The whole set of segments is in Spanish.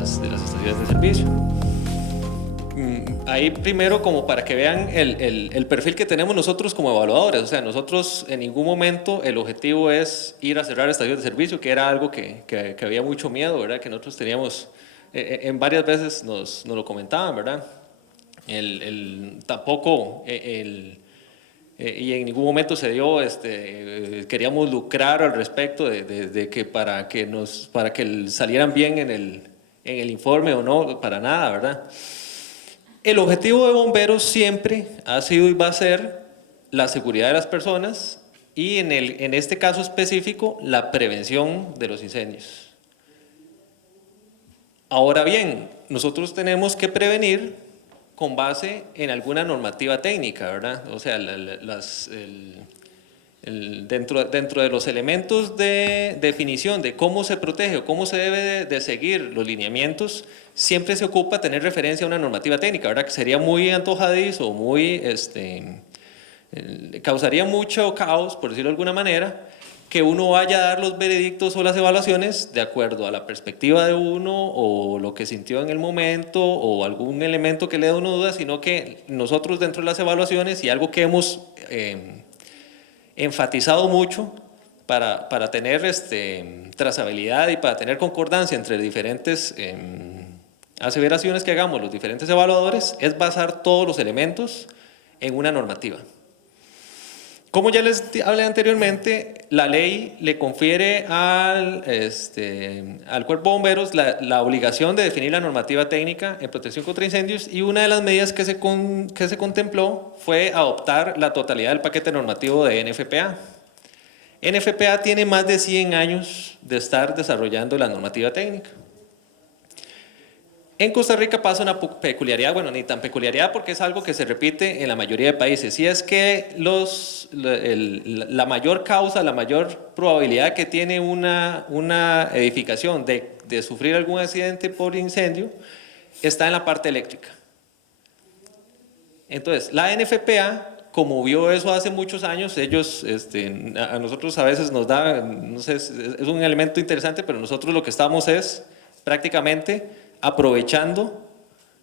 las estaciones de servicio. Ahí primero como para que vean el perfil que tenemos nosotros como evaluadores. O sea, nosotros en ningún momento el objetivo es ir a cerrar estaciones de servicio, que era algo que había mucho miedo, ¿verdad? Que nosotros teníamos, en varias veces nos lo comentaban, ¿verdad? Tampoco y en ningún momento se dio, queríamos lucrar al respecto de que para que salieran bien en el informe o no, para nada, ¿verdad? El objetivo de bomberos siempre ha sido y va a ser la seguridad de las personas y en este caso específico la prevención de los incendios. Ahora bien, nosotros tenemos que prevenir con base en alguna normativa técnica, ¿verdad? O sea, dentro de los elementos de definición de cómo se protege o cómo se debe de seguir los lineamientos, siempre se ocupa tener referencia a una normativa técnica, ¿verdad? Que sería muy antojadizo, causaría mucho caos, por decirlo de alguna manera, que uno vaya a dar los veredictos o las evaluaciones de acuerdo a la perspectiva de uno o lo que sintió en el momento o algún elemento que le da uno duda, sino que nosotros dentro de las evaluaciones y algo que hemos enfatizado mucho para tener trazabilidad y para tener concordancia entre diferentes aseveraciones que hagamos los diferentes evaluadores es basar todos los elementos en una normativa. Como ya les hablé anteriormente, la ley le confiere al Cuerpo de Bomberos la obligación de definir la normativa técnica en protección contra incendios y una de las medidas que se contempló fue adoptar la totalidad del paquete normativo de NFPA. NFPA tiene más de 100 años de estar desarrollando la normativa técnica. En Costa Rica pasa una peculiaridad, bueno, ni tan peculiaridad porque es algo que se repite en la mayoría de países, y es que la mayor causa, la mayor probabilidad que tiene una edificación de sufrir algún accidente por incendio está en la parte eléctrica. Entonces, la NFPA, como vio eso hace muchos años, ellos, a nosotros a veces nos da, no sé, es un elemento interesante, pero nosotros lo que estamos es prácticamente aprovechando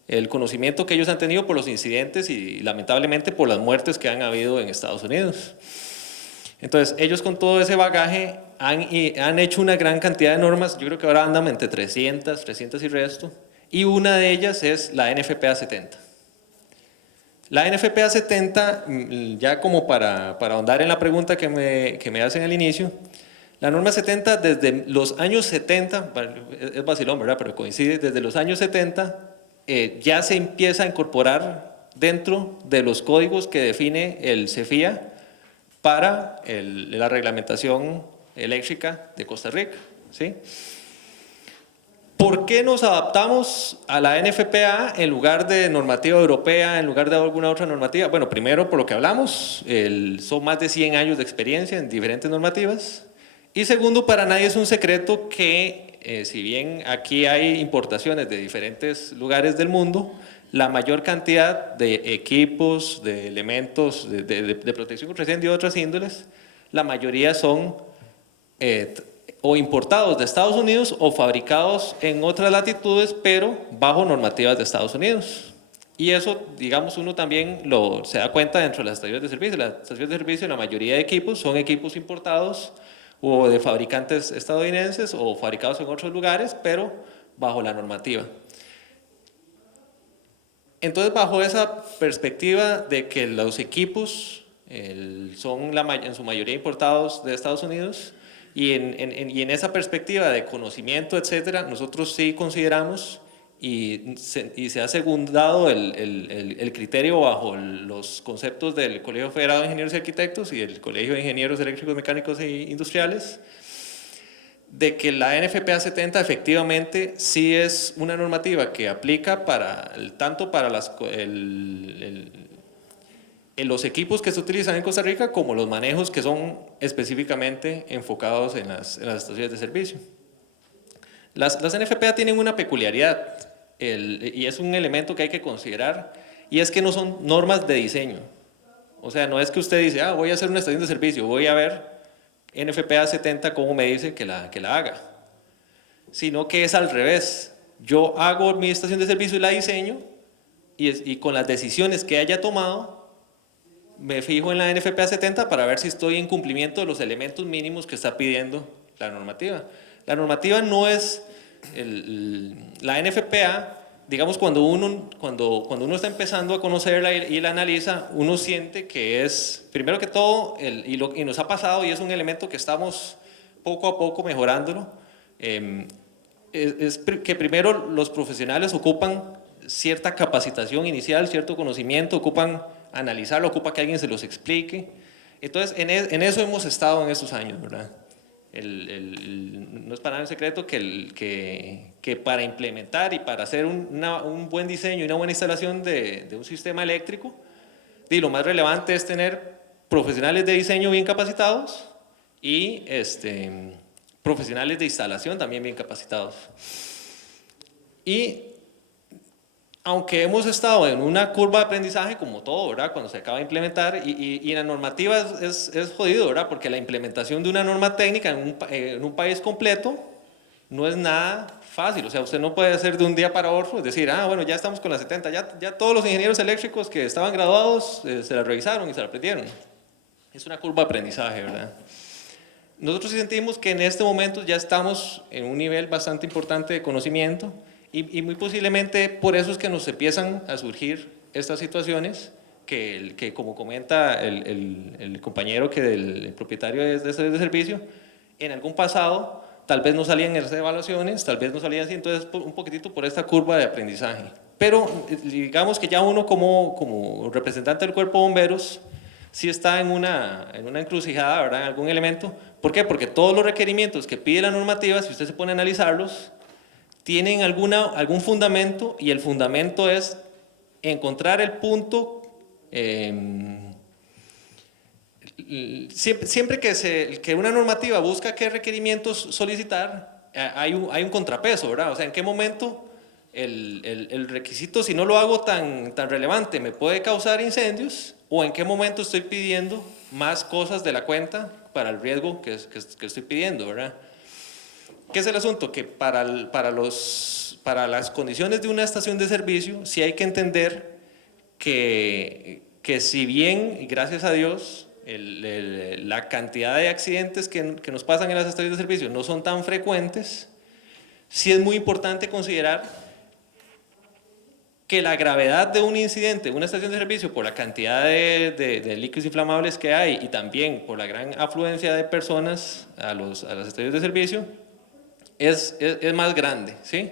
el conocimiento que ellos han tenido por los incidentes y lamentablemente por las muertes que han habido en Estados Unidos. Entonces, ellos con todo ese bagaje han hecho una gran cantidad de normas, yo creo que ahora andan entre 300 y resto, y una de ellas es la NFPA 70. La NFPA 70, ya como para ahondar en la pregunta que me hacen al inicio, la norma 70 desde los años 70, es vacilón, ¿verdad? Pero coincide, desde los años 70 ya se empieza a incorporar dentro de los códigos que define el CEFIA para la reglamentación eléctrica de Costa Rica, ¿sí? ¿Por qué nos adaptamos a la NFPA en lugar de normativa europea, en lugar de alguna otra normativa? Bueno, primero por lo que hablamos, son más de 100 años de experiencia en diferentes normativas. Y segundo, para nadie es un secreto que si bien aquí hay importaciones de diferentes lugares del mundo, la mayor cantidad de equipos, de elementos de protección contra incendio y otras índoles, la mayoría son o importados de Estados Unidos o fabricados en otras latitudes, pero bajo normativas de Estados Unidos. Y eso, digamos, uno también se da cuenta dentro de las estaciones de servicio. Las estaciones de servicio, la mayoría de equipos son equipos importados o de fabricantes estadounidenses o fabricados en otros lugares, pero bajo la normativa. Entonces, bajo esa perspectiva de que los equipos son en su mayoría importados de Estados Unidos y en esa perspectiva de conocimiento, etcétera, nosotros sí consideramos y se ha secundado el criterio bajo los conceptos del Colegio Federado de Ingenieros y Arquitectos y el Colegio de Ingenieros Eléctricos, Mecánicos e Industriales, de que la NFPA 70 efectivamente sí es una normativa que aplica tanto para los equipos que se utilizan en Costa Rica como los manejos que son específicamente enfocados en las estaciones de servicio. Las NFPA tienen una peculiaridad y es un elemento que hay que considerar, y es que no son normas de diseño. O sea, no es que usted dice, voy a hacer una estación de servicio, voy a ver NFPA 70 cómo me dice que la haga, sino que es al revés. yo hago mi estación de servicio y la diseño, y con las decisiones que haya tomado, me fijo en la NFPA 70 para ver si estoy en cumplimiento de los elementos mínimos que está pidiendo la normativa. La normativa no es, la NFPA, digamos, cuando uno está empezando a conocerla y la analiza, uno siente que es, primero que todo, y nos ha pasado, y es un elemento que estamos poco a poco mejorándolo, es que primero los profesionales ocupan cierta capacitación inicial, cierto conocimiento, ocupan analizarlo, ocupa que alguien se los explique. Entonces, en eso hemos estado en estos años, ¿verdad? No es para nada un secreto que para implementar y para hacer un buen diseño y una buena instalación de un sistema eléctrico, lo más relevante es tener profesionales de diseño bien capacitados y profesionales de instalación también bien capacitados. Y aunque hemos estado en una curva de aprendizaje, como todo, ¿verdad? Cuando se acaba de implementar, y la normativa es jodido, ¿verdad? Porque la implementación de una norma técnica en un país completo no es nada fácil. O sea, usted no puede hacer de un día para otro, es decir, bueno, ya estamos con la 70, ya todos los ingenieros eléctricos que estaban graduados se la revisaron y se la aprendieron. Es una curva de aprendizaje, ¿verdad? Nosotros sí sentimos que en este momento ya estamos en un nivel bastante importante de conocimiento, y muy posiblemente por eso es que nos empiezan a surgir estas situaciones que como comenta el compañero, que el propietario de este servicio, en algún pasado tal vez no salían esas evaluaciones, tal vez no salían así, entonces un poquitito por esta curva de aprendizaje. Pero digamos que ya uno como representante del cuerpo de bomberos sí está en una encrucijada, ¿verdad? En algún elemento. ¿Por qué? Porque todos los requerimientos que pide la normativa, si usted se pone a analizarlos, tienen algún fundamento, y el fundamento es encontrar el punto. Siempre que una normativa busca qué requerimientos solicitar, hay un contrapeso, ¿verdad? O sea, en qué momento el requisito, si no lo hago tan relevante, me puede causar incendios, o en qué momento estoy pidiendo más cosas de la cuenta para el riesgo que estoy pidiendo, ¿verdad? ¿Qué es el asunto? Que para las condiciones de una estación de servicio, sí hay que entender que si bien, y gracias a Dios, la cantidad de accidentes que nos pasan en las estaciones de servicio no son tan frecuentes, sí es muy importante considerar que la gravedad de un incidente en una estación de servicio, por la cantidad de líquidos inflamables que hay, y también por la gran afluencia de personas a las estaciones de servicio, es más grande, ¿sí?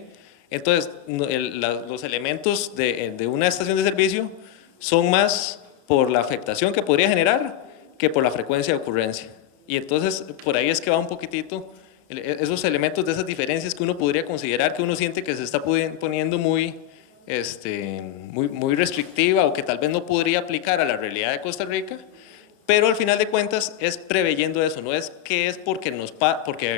Entonces, los elementos de una estación de servicio son más por la afectación que podría generar que por la frecuencia de ocurrencia. Y entonces, por ahí es que va un poquitito esos elementos de esas diferencias que uno podría considerar que uno siente que se está poniendo muy restrictiva, o que tal vez no podría aplicar a la realidad de Costa Rica. Pero al final de cuentas es preveyendo eso, no es que es porque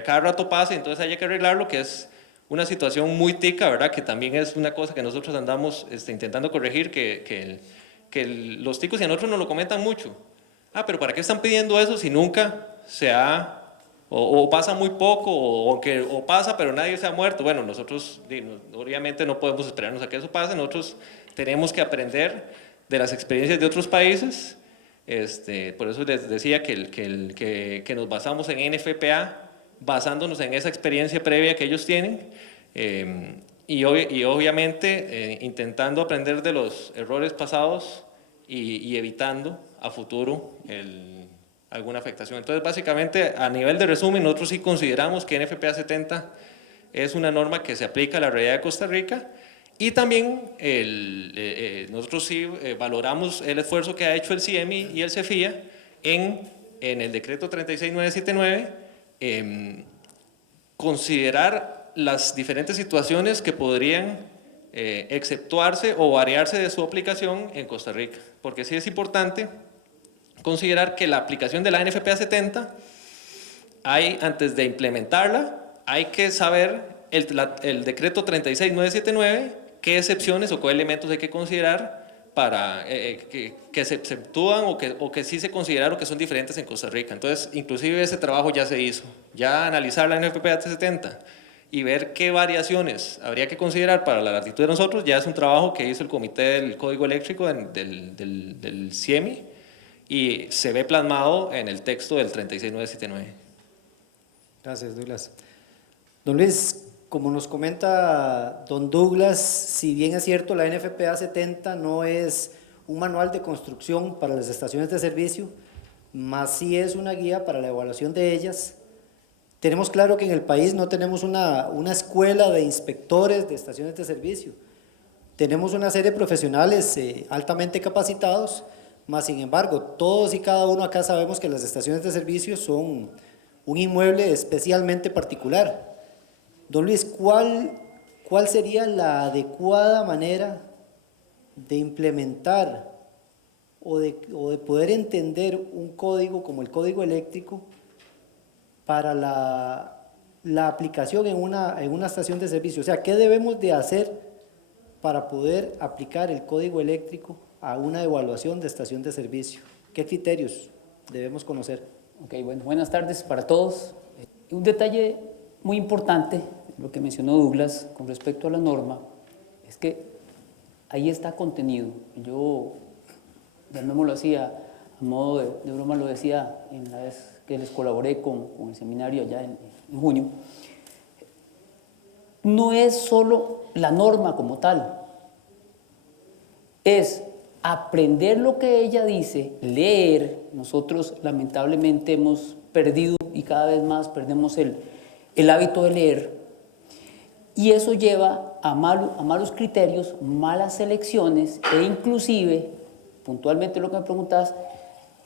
cada rato pasa y entonces haya que arreglarlo, que es una situación muy tica, ¿verdad? Que también es una cosa que nosotros andamos intentando corregir, que los ticos y a nosotros nos lo comentan mucho. Pero ¿para qué están pidiendo eso si nunca se ha, o pasa muy poco, o pasa pero nadie se ha muerto? Bueno, nosotros obviamente no podemos esperarnos a que eso pase, nosotros tenemos que aprender de las experiencias de otros países. Por eso les decía que nos basamos en NFPA, basándonos en esa experiencia previa que ellos tienen, y obviamente intentando aprender de los errores pasados y evitando a futuro alguna afectación. Entonces, básicamente, a nivel de resumen, nosotros sí consideramos que NFPA 70 es una norma que se aplica a la realidad de Costa Rica. Y también nosotros sí valoramos el esfuerzo que ha hecho el CIEMI y el CEFIA en el decreto 36979, considerar las diferentes situaciones que podrían exceptuarse o variarse de su aplicación en Costa Rica. Porque sí es importante considerar que la aplicación de la NFPA 70, antes de implementarla, hay que saber el decreto 36979, qué excepciones o qué elementos hay que considerar para que se exceptúan, o que sí se consideraron que son diferentes en Costa Rica. Entonces, inclusive ese trabajo ya se hizo. Ya analizar la NFPA 70 y ver qué variaciones habría que considerar para la latitud de nosotros, ya es un trabajo que hizo el Comité del Código Eléctrico del CIEMI y se ve plasmado en el texto del 36979. Gracias, Douglas. Don Luis, como nos comenta don Douglas, si bien es cierto la NFPA 70 no es un manual de construcción para las estaciones de servicio, más sí es una guía para la evaluación de ellas. Tenemos claro que en el país no tenemos una escuela de inspectores de estaciones de servicio. Tenemos una serie de profesionales altamente capacitados, mas sin embargo, todos y cada uno acá sabemos que las estaciones de servicio son un inmueble especialmente particular. Don Luis, ¿cuál sería la adecuada manera de implementar o de poder entender un código como el código eléctrico para la aplicación en una estación de servicio? O sea, ¿qué debemos de hacer para poder aplicar el código eléctrico a una evaluación de estación de servicio? ¿Qué criterios debemos conocer? Ok, bueno, buenas tardes para todos. Un detalle muy importante, lo que mencionó Douglas con respecto a la norma, es que ahí está contenido. Yo, llamémoslo así, a modo de broma lo decía en la vez que les colaboré con el seminario allá en junio. No es solo la norma como tal, es aprender lo que ella dice, leer. Nosotros lamentablemente hemos perdido y cada vez más perdemos el hábito de leer, y eso lleva a malos criterios, malas elecciones e inclusive, puntualmente lo que me preguntas,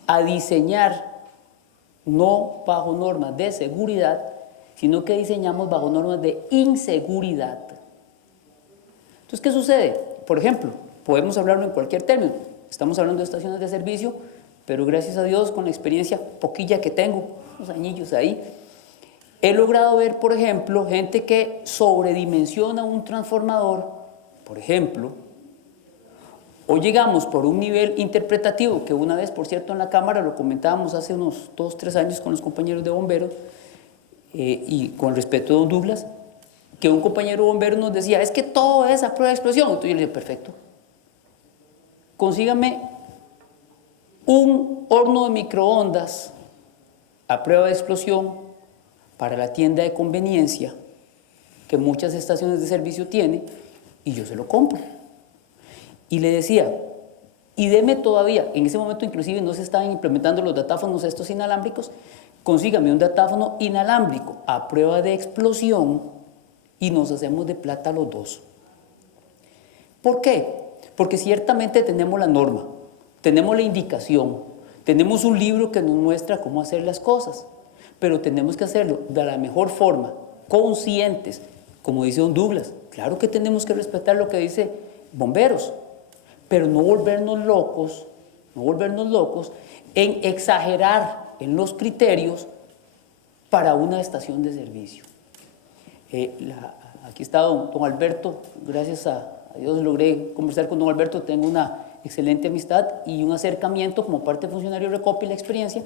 a diseñar no bajo normas de seguridad, sino que diseñamos bajo normas de inseguridad. Entonces, ¿qué sucede? Por ejemplo, podemos hablarlo en cualquier término. Estamos hablando de estaciones de servicio, pero gracias a Dios, con la experiencia poquilla que tengo, unos añillos ahí, he logrado ver, por ejemplo, gente que sobredimensiona un transformador, por ejemplo, o llegamos por un nivel interpretativo, que una vez, por cierto, en la Cámara lo comentábamos hace unos 2 o 3 años con los compañeros de bomberos, y con respeto a don Douglas, que un compañero bombero nos decía, es que todo es a prueba de explosión. Entonces yo le dije, perfecto, consígame un horno de microondas a prueba de explosión para la tienda de conveniencia que muchas estaciones de servicio tienen, y yo se lo compro. Y le decía, y deme todavía, en ese momento inclusive no se estaban implementando los datáfonos estos inalámbricos, consígame un datáfono inalámbrico a prueba de explosión y nos hacemos de plata los dos. ¿Por qué? Porque ciertamente tenemos la norma, tenemos la indicación, tenemos un libro que nos muestra cómo hacer las cosas, pero tenemos que hacerlo de la mejor forma, conscientes, como dice don Douglas. Claro que tenemos que respetar lo que dice bomberos, pero no volvernos locos en exagerar en los criterios para una estación de servicio. Aquí está don Alberto, gracias a Dios logré conversar con don Alberto, tengo una excelente amistad y un acercamiento como parte de funcionario de Recopi, la experiencia,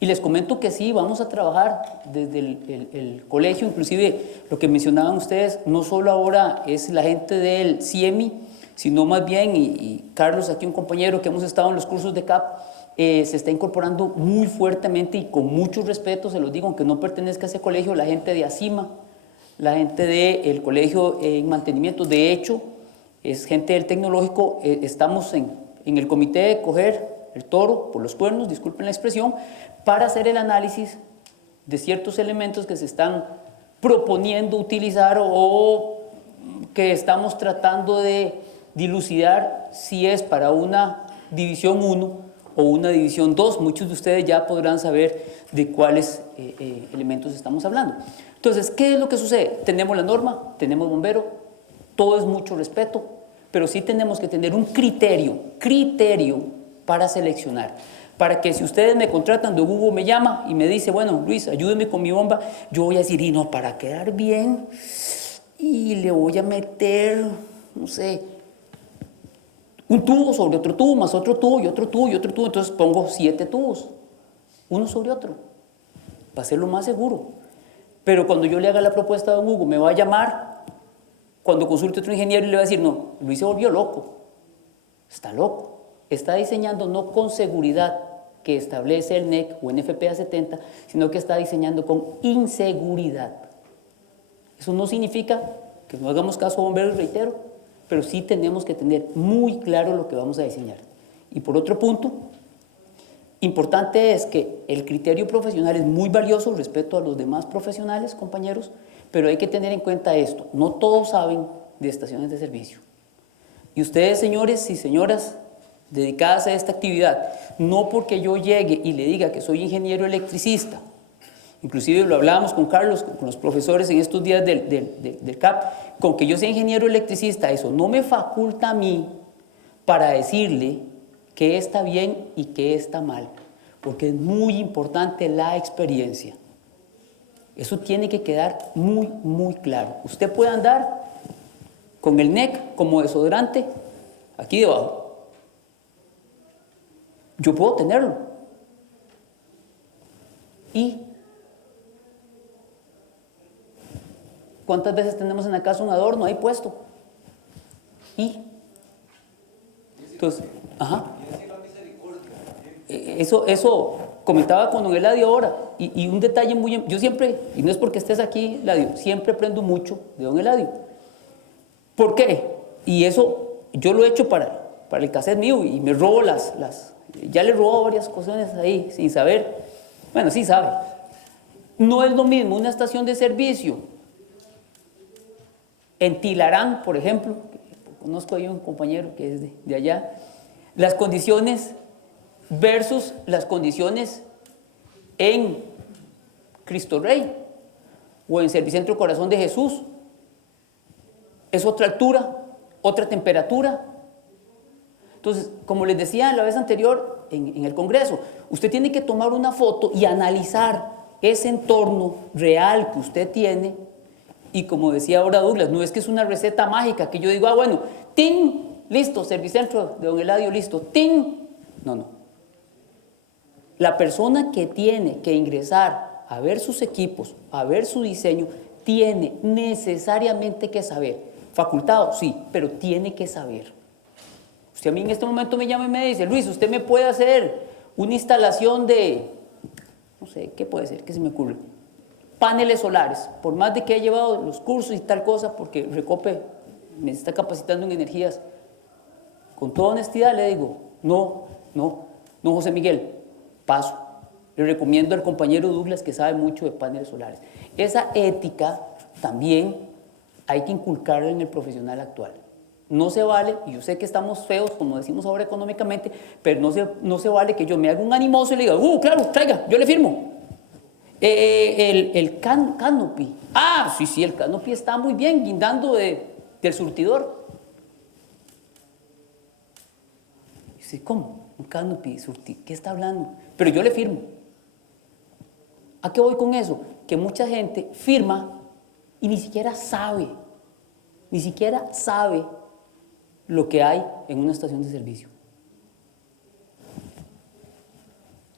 y les comento que sí, vamos a trabajar desde el colegio, inclusive lo que mencionaban ustedes, no solo ahora es la gente del CIEMI, sino más bien, y Carlos, aquí un compañero que hemos estado en los cursos de CAP, se está incorporando muy fuertemente y con mucho respeto, se los digo, aunque no pertenezca a ese colegio, la gente de ACIMA, la gente del colegio en mantenimiento. De hecho, es gente del tecnológico. Estamos en el comité de coger el toro por los cuernos, disculpen la expresión, para hacer el análisis de ciertos elementos que se están proponiendo utilizar o que estamos tratando de dilucidar si es para una división 1 o una división 2. Muchos de ustedes ya podrán saber de cuáles elementos estamos hablando. Entonces, ¿qué es lo que sucede? Tenemos la norma, tenemos bombero, todo es mucho respeto, pero sí tenemos que tener un criterio para seleccionar, para que si ustedes me contratan, don Hugo me llama y me dice, bueno, Luis, ayúdeme con mi bomba, yo voy a decir, y no, para quedar bien, y le voy a meter, no sé, un tubo sobre otro tubo, más otro tubo y otro tubo y otro tubo, entonces pongo 7 tubos, uno sobre otro, va a ser lo más seguro. Pero cuando yo le haga la propuesta a don Hugo, me va a llamar cuando consulte a otro ingeniero y le va a decir, no, Luis se volvió loco, está loco, está diseñando no con seguridad que establece el NEC o NFPA 70, sino que está diseñando con inseguridad. Eso no significa que no hagamos caso a bomberos, reitero, pero sí tenemos que tener muy claro lo que vamos a diseñar. Y por otro punto, importante es que el criterio profesional es muy valioso respecto a los demás profesionales, compañeros, pero hay que tener en cuenta esto, no todos saben de estaciones de servicio. Y ustedes, señores y señoras dedicadas a esta actividad, no porque yo llegue y le diga que soy ingeniero electricista, inclusive lo hablábamos con Carlos, con los profesores en estos días del CAP, con que yo sea ingeniero electricista, eso no me faculta a mí para decirle qué está bien y qué está mal, porque es muy importante la experiencia. Eso tiene que quedar muy, muy claro. Usted puede andar con el NEC como desodorante aquí debajo. Yo puedo tenerlo. ¿Y cuántas veces tenemos en la casa un adorno ahí puesto? ¿Y? Entonces, ajá. Eso comentaba con don Eladio ahora, y un detalle muy... Yo siempre, y no es porque estés aquí, Eladio, siempre aprendo mucho de don Eladio. ¿Por qué? Y eso yo lo he hecho para el cassette mío, y me robo ya le robo varias cosas ahí, sin saber. Bueno, sí sabe. No es lo mismo una estación de servicio en Tilarán, por ejemplo, conozco ahí un compañero que es de allá, las condiciones versus las condiciones en Cristo Rey o en Servicentro Corazón de Jesús. Es otra altura, otra temperatura. Entonces, como les decía la vez anterior en el Congreso, usted tiene que tomar una foto y analizar ese entorno real que usted tiene. Y como decía ahora Douglas, no es que es una receta mágica que yo digo, bueno, ¡tin! Listo, Servicentro de don Eladio, listo, ¡tin! No. La persona que tiene que ingresar a ver sus equipos, a ver su diseño, tiene necesariamente que saber. Facultado, sí, pero tiene que saber. Usted a mí en este momento me llama y me dice, Luis, usted me puede hacer una instalación de, no sé, ¿qué puede ser? ¿Qué se me ocurre? Paneles solares, por más de que he llevado los cursos y tal cosa, porque Recope me está capacitando en energías. Con toda honestidad le digo, no, José Miguel, paso. Le recomiendo al compañero Douglas que sabe mucho de paneles solares. Esa ética también hay que inculcarla en el profesional actual. No se vale, y yo sé que estamos feos, como decimos ahora económicamente, pero no se vale que yo me haga un animoso y le diga, claro, traiga, yo le firmo. El canopy. Sí, el canopy está muy bien, guindando del surtidor. Dice, ¿cómo? Un canopy, ¿qué está hablando? Pero yo le firmo. ¿A qué voy con eso? Que mucha gente firma y ni siquiera sabe lo que hay en una estación de servicio.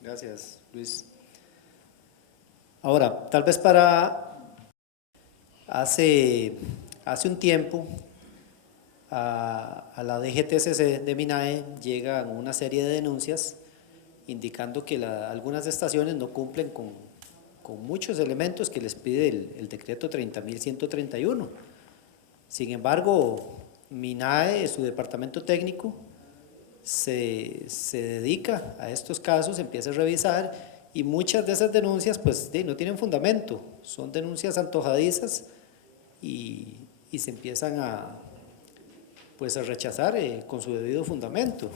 Gracias, Luis. Ahora, tal vez hace un tiempo a la DGTCC de MINAE llegan una serie de denuncias indicando que algunas estaciones no cumplen con muchos elementos que les pide el decreto 30.131. Sin embargo, MINAE, su departamento técnico, se dedica a estos casos, empieza a revisar, y muchas de esas denuncias pues no tienen fundamento, son denuncias antojadizas y se empiezan a rechazar con su debido fundamento.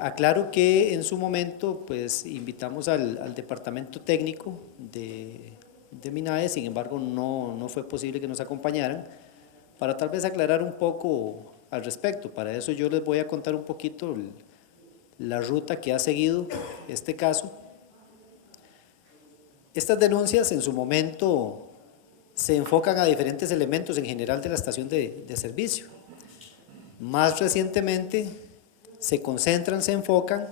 Aclaro que en su momento pues invitamos al departamento técnico de MINAE, sin embargo no fue posible que nos acompañaran, para tal vez aclarar un poco al respecto. Para eso yo les voy a contar un poquito la ruta que ha seguido este caso. Estas denuncias en su momento se enfocan a diferentes elementos en general de la estación de servicio. Más recientemente se enfocan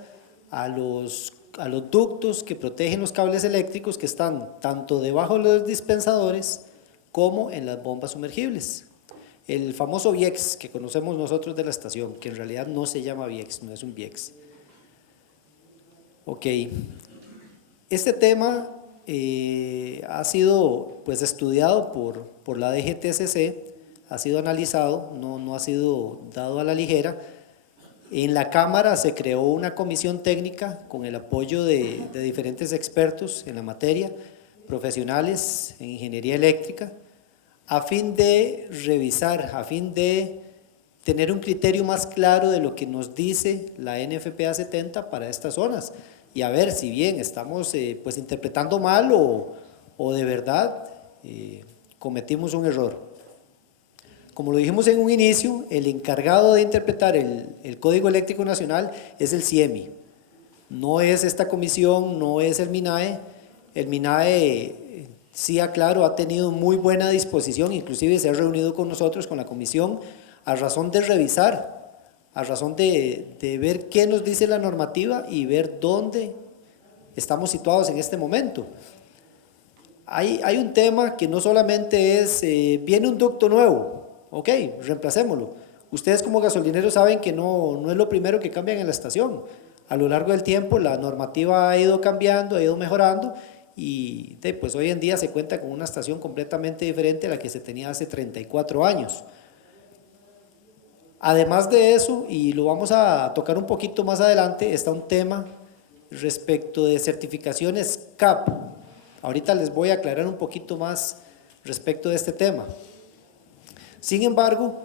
a los a los ductos que protegen los cables eléctricos que están tanto debajo de los dispensadores como en las bombas sumergibles. El famoso VIEX que conocemos nosotros de la estación, que en realidad no se llama VIEX, no es un VIEX. Ok, este tema ha sido pues estudiado por la DGTCC, ha sido analizado, no ha sido dado a la ligera. En la Cámara se creó una comisión técnica con el apoyo de diferentes expertos en la materia, profesionales en ingeniería eléctrica, a fin de revisar, a fin de tener un criterio más claro de lo que nos dice la NFPA 70 para estas zonas y a ver si bien estamos pues interpretando mal o de verdad cometimos un error. Como lo dijimos en un inicio, el encargado de interpretar el Código Eléctrico Nacional es el CIEMI, no es esta comisión, no es el MINAE. El MINAE, sí aclaro, ha tenido muy buena disposición, inclusive se ha reunido con nosotros, con la comisión, a razón de revisar, a razón de ver qué nos dice la normativa y ver dónde estamos situados en este momento. Hay un tema que no solamente es, viene un ducto nuevo, ok, reemplacémoslo. Ustedes como gasolineros saben que no es lo primero que cambian en la estación. A lo largo del tiempo la normativa ha ido cambiando, ha ido mejorando y pues hoy en día se cuenta con una estación completamente diferente a la que se tenía hace 34 años. Además de eso, y lo vamos a tocar un poquito más adelante, está un tema respecto de certificaciones CAP. Ahorita les voy a aclarar un poquito más respecto de este tema. Sin embargo,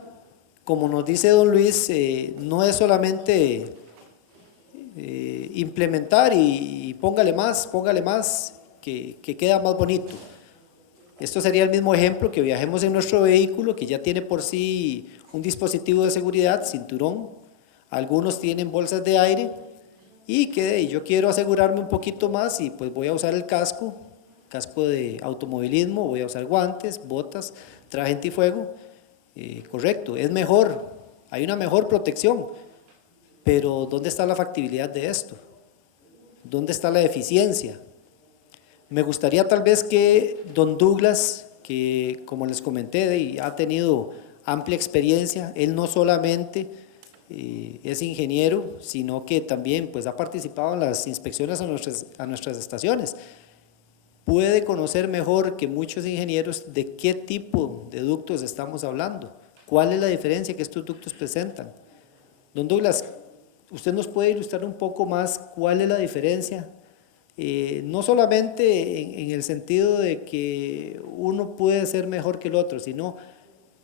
como nos dice don Luis, no es solamente implementar y póngale más, que queda más bonito. Esto sería el mismo ejemplo que viajemos en nuestro vehículo que ya tiene por sí un dispositivo de seguridad, cinturón, algunos tienen bolsas de aire y que yo quiero asegurarme un poquito más y pues voy a usar el casco de automovilismo, voy a usar guantes, botas, traje antifuego. Correcto, es mejor, hay una mejor protección, pero ¿dónde está la factibilidad de esto? ¿Dónde está la eficiencia? Me gustaría tal vez que don Douglas, que como les comenté, ha tenido amplia experiencia, él no solamente es ingeniero, sino que también pues, ha participado en las inspecciones a nuestras estaciones. Puede conocer mejor que muchos ingenieros de qué tipo de ductos estamos hablando, cuál es la diferencia que estos ductos presentan. Don Douglas, ¿usted nos puede ilustrar un poco más cuál es la diferencia? No solamente en el sentido de que uno puede ser mejor que el otro, sino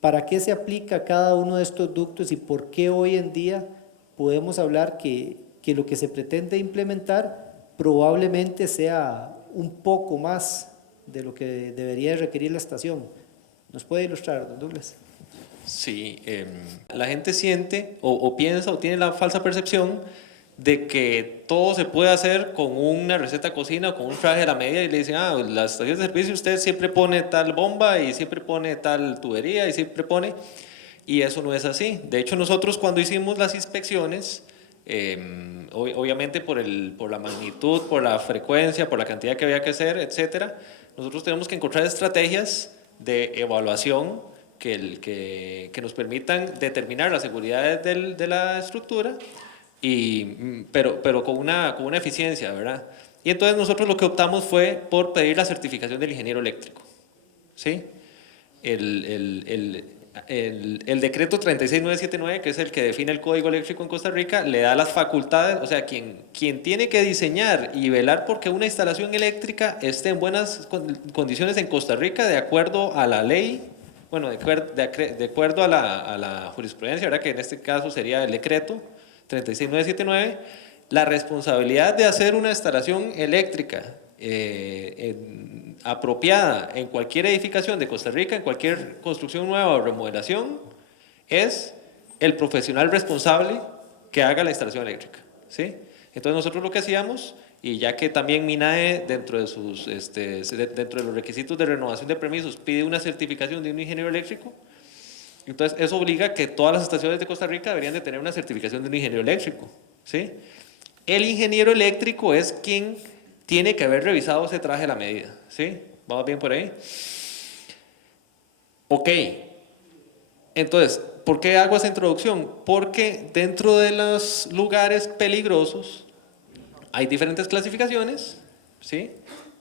para qué se aplica cada uno de estos ductos y por qué hoy en día podemos hablar que lo que se pretende implementar probablemente sea un poco más de lo que debería requerir la estación. ¿Nos puede ilustrar, don Douglas? Sí, la gente siente o piensa o tiene la falsa percepción de que todo se puede hacer con una receta de cocina o con un traje a la medida y le dicen, las estaciones de servicio usted siempre pone tal bomba y siempre pone tal tubería y siempre pone, y eso no es así. De hecho, nosotros cuando hicimos las inspecciones, obviamente por la magnitud, por la frecuencia, por la cantidad que había que hacer, etcétera, nosotros tenemos que encontrar estrategias de evaluación que nos permitan determinar la seguridad de la estructura, pero con una eficiencia, ¿verdad? Y entonces nosotros lo que optamos fue por pedir la certificación del ingeniero eléctrico, ¿sí? El decreto 36979, que es el que define el código eléctrico en Costa Rica, le da las facultades, o sea, quien tiene que diseñar y velar porque una instalación eléctrica esté en buenas condiciones en Costa Rica de acuerdo a la ley, bueno, de acuerdo a la jurisprudencia, ¿verdad? Que en este caso sería el decreto 36979, la responsabilidad de hacer una instalación eléctrica apropiada en cualquier edificación de Costa Rica, en cualquier construcción nueva o remodelación, es el profesional responsable que haga la instalación eléctrica, ¿sí? Entonces nosotros lo que hacíamos, y ya que también MINAE dentro de los requisitos de renovación de permisos pide una certificación de un ingeniero eléctrico, entonces eso obliga a que todas las estaciones de Costa Rica deberían de tener una certificación de un ingeniero eléctrico, ¿sí? El ingeniero eléctrico es quien tiene que haber revisado ese traje a la medida, ¿sí? ¿Vamos bien por ahí? Ok, entonces, ¿por qué hago esa introducción? Porque dentro de los lugares peligrosos hay diferentes clasificaciones, ¿sí?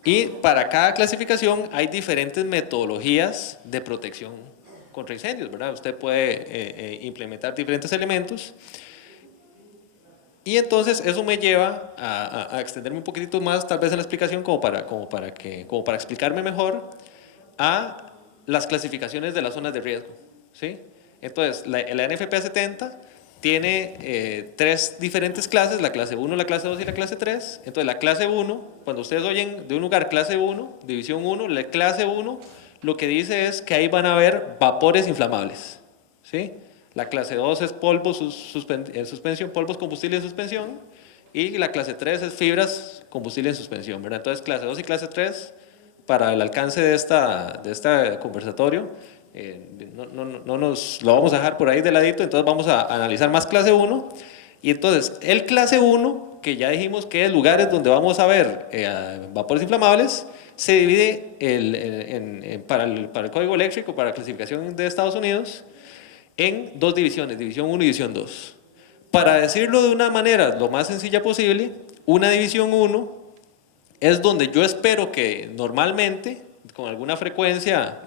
Y para cada clasificación hay diferentes metodologías de protección contra incendios, ¿verdad? Usted puede implementar diferentes elementos. Y entonces eso me lleva a extenderme un poquitito más, tal vez en la explicación, como para explicarme mejor, a las clasificaciones de las zonas de riesgo, ¿sí? Entonces, la NFPA 70 tiene 3 diferentes clases, la clase 1, la clase 2 y la clase 3. Entonces, la clase 1, cuando ustedes oyen de un lugar clase 1, división 1, la clase 1 lo que dice es que ahí van a haber vapores inflamables, ¿sí? La clase 2 es polvo, suspensión, polvos, combustible en suspensión. Y la clase 3 es fibras, combustible en suspensión, ¿verdad? Entonces, clase 2 y clase 3, para el alcance de este conversatorio, no nos lo vamos a dejar por ahí de ladito, entonces vamos a analizar más clase 1. Y entonces, el clase 1, que ya dijimos que es lugares donde vamos a ver vapores inflamables, se divide para el código eléctrico, para la clasificación de Estados Unidos, en 2 divisiones, división 1 y división 2. Para decirlo de una manera lo más sencilla posible, una división 1 es donde yo espero que normalmente, con alguna frecuencia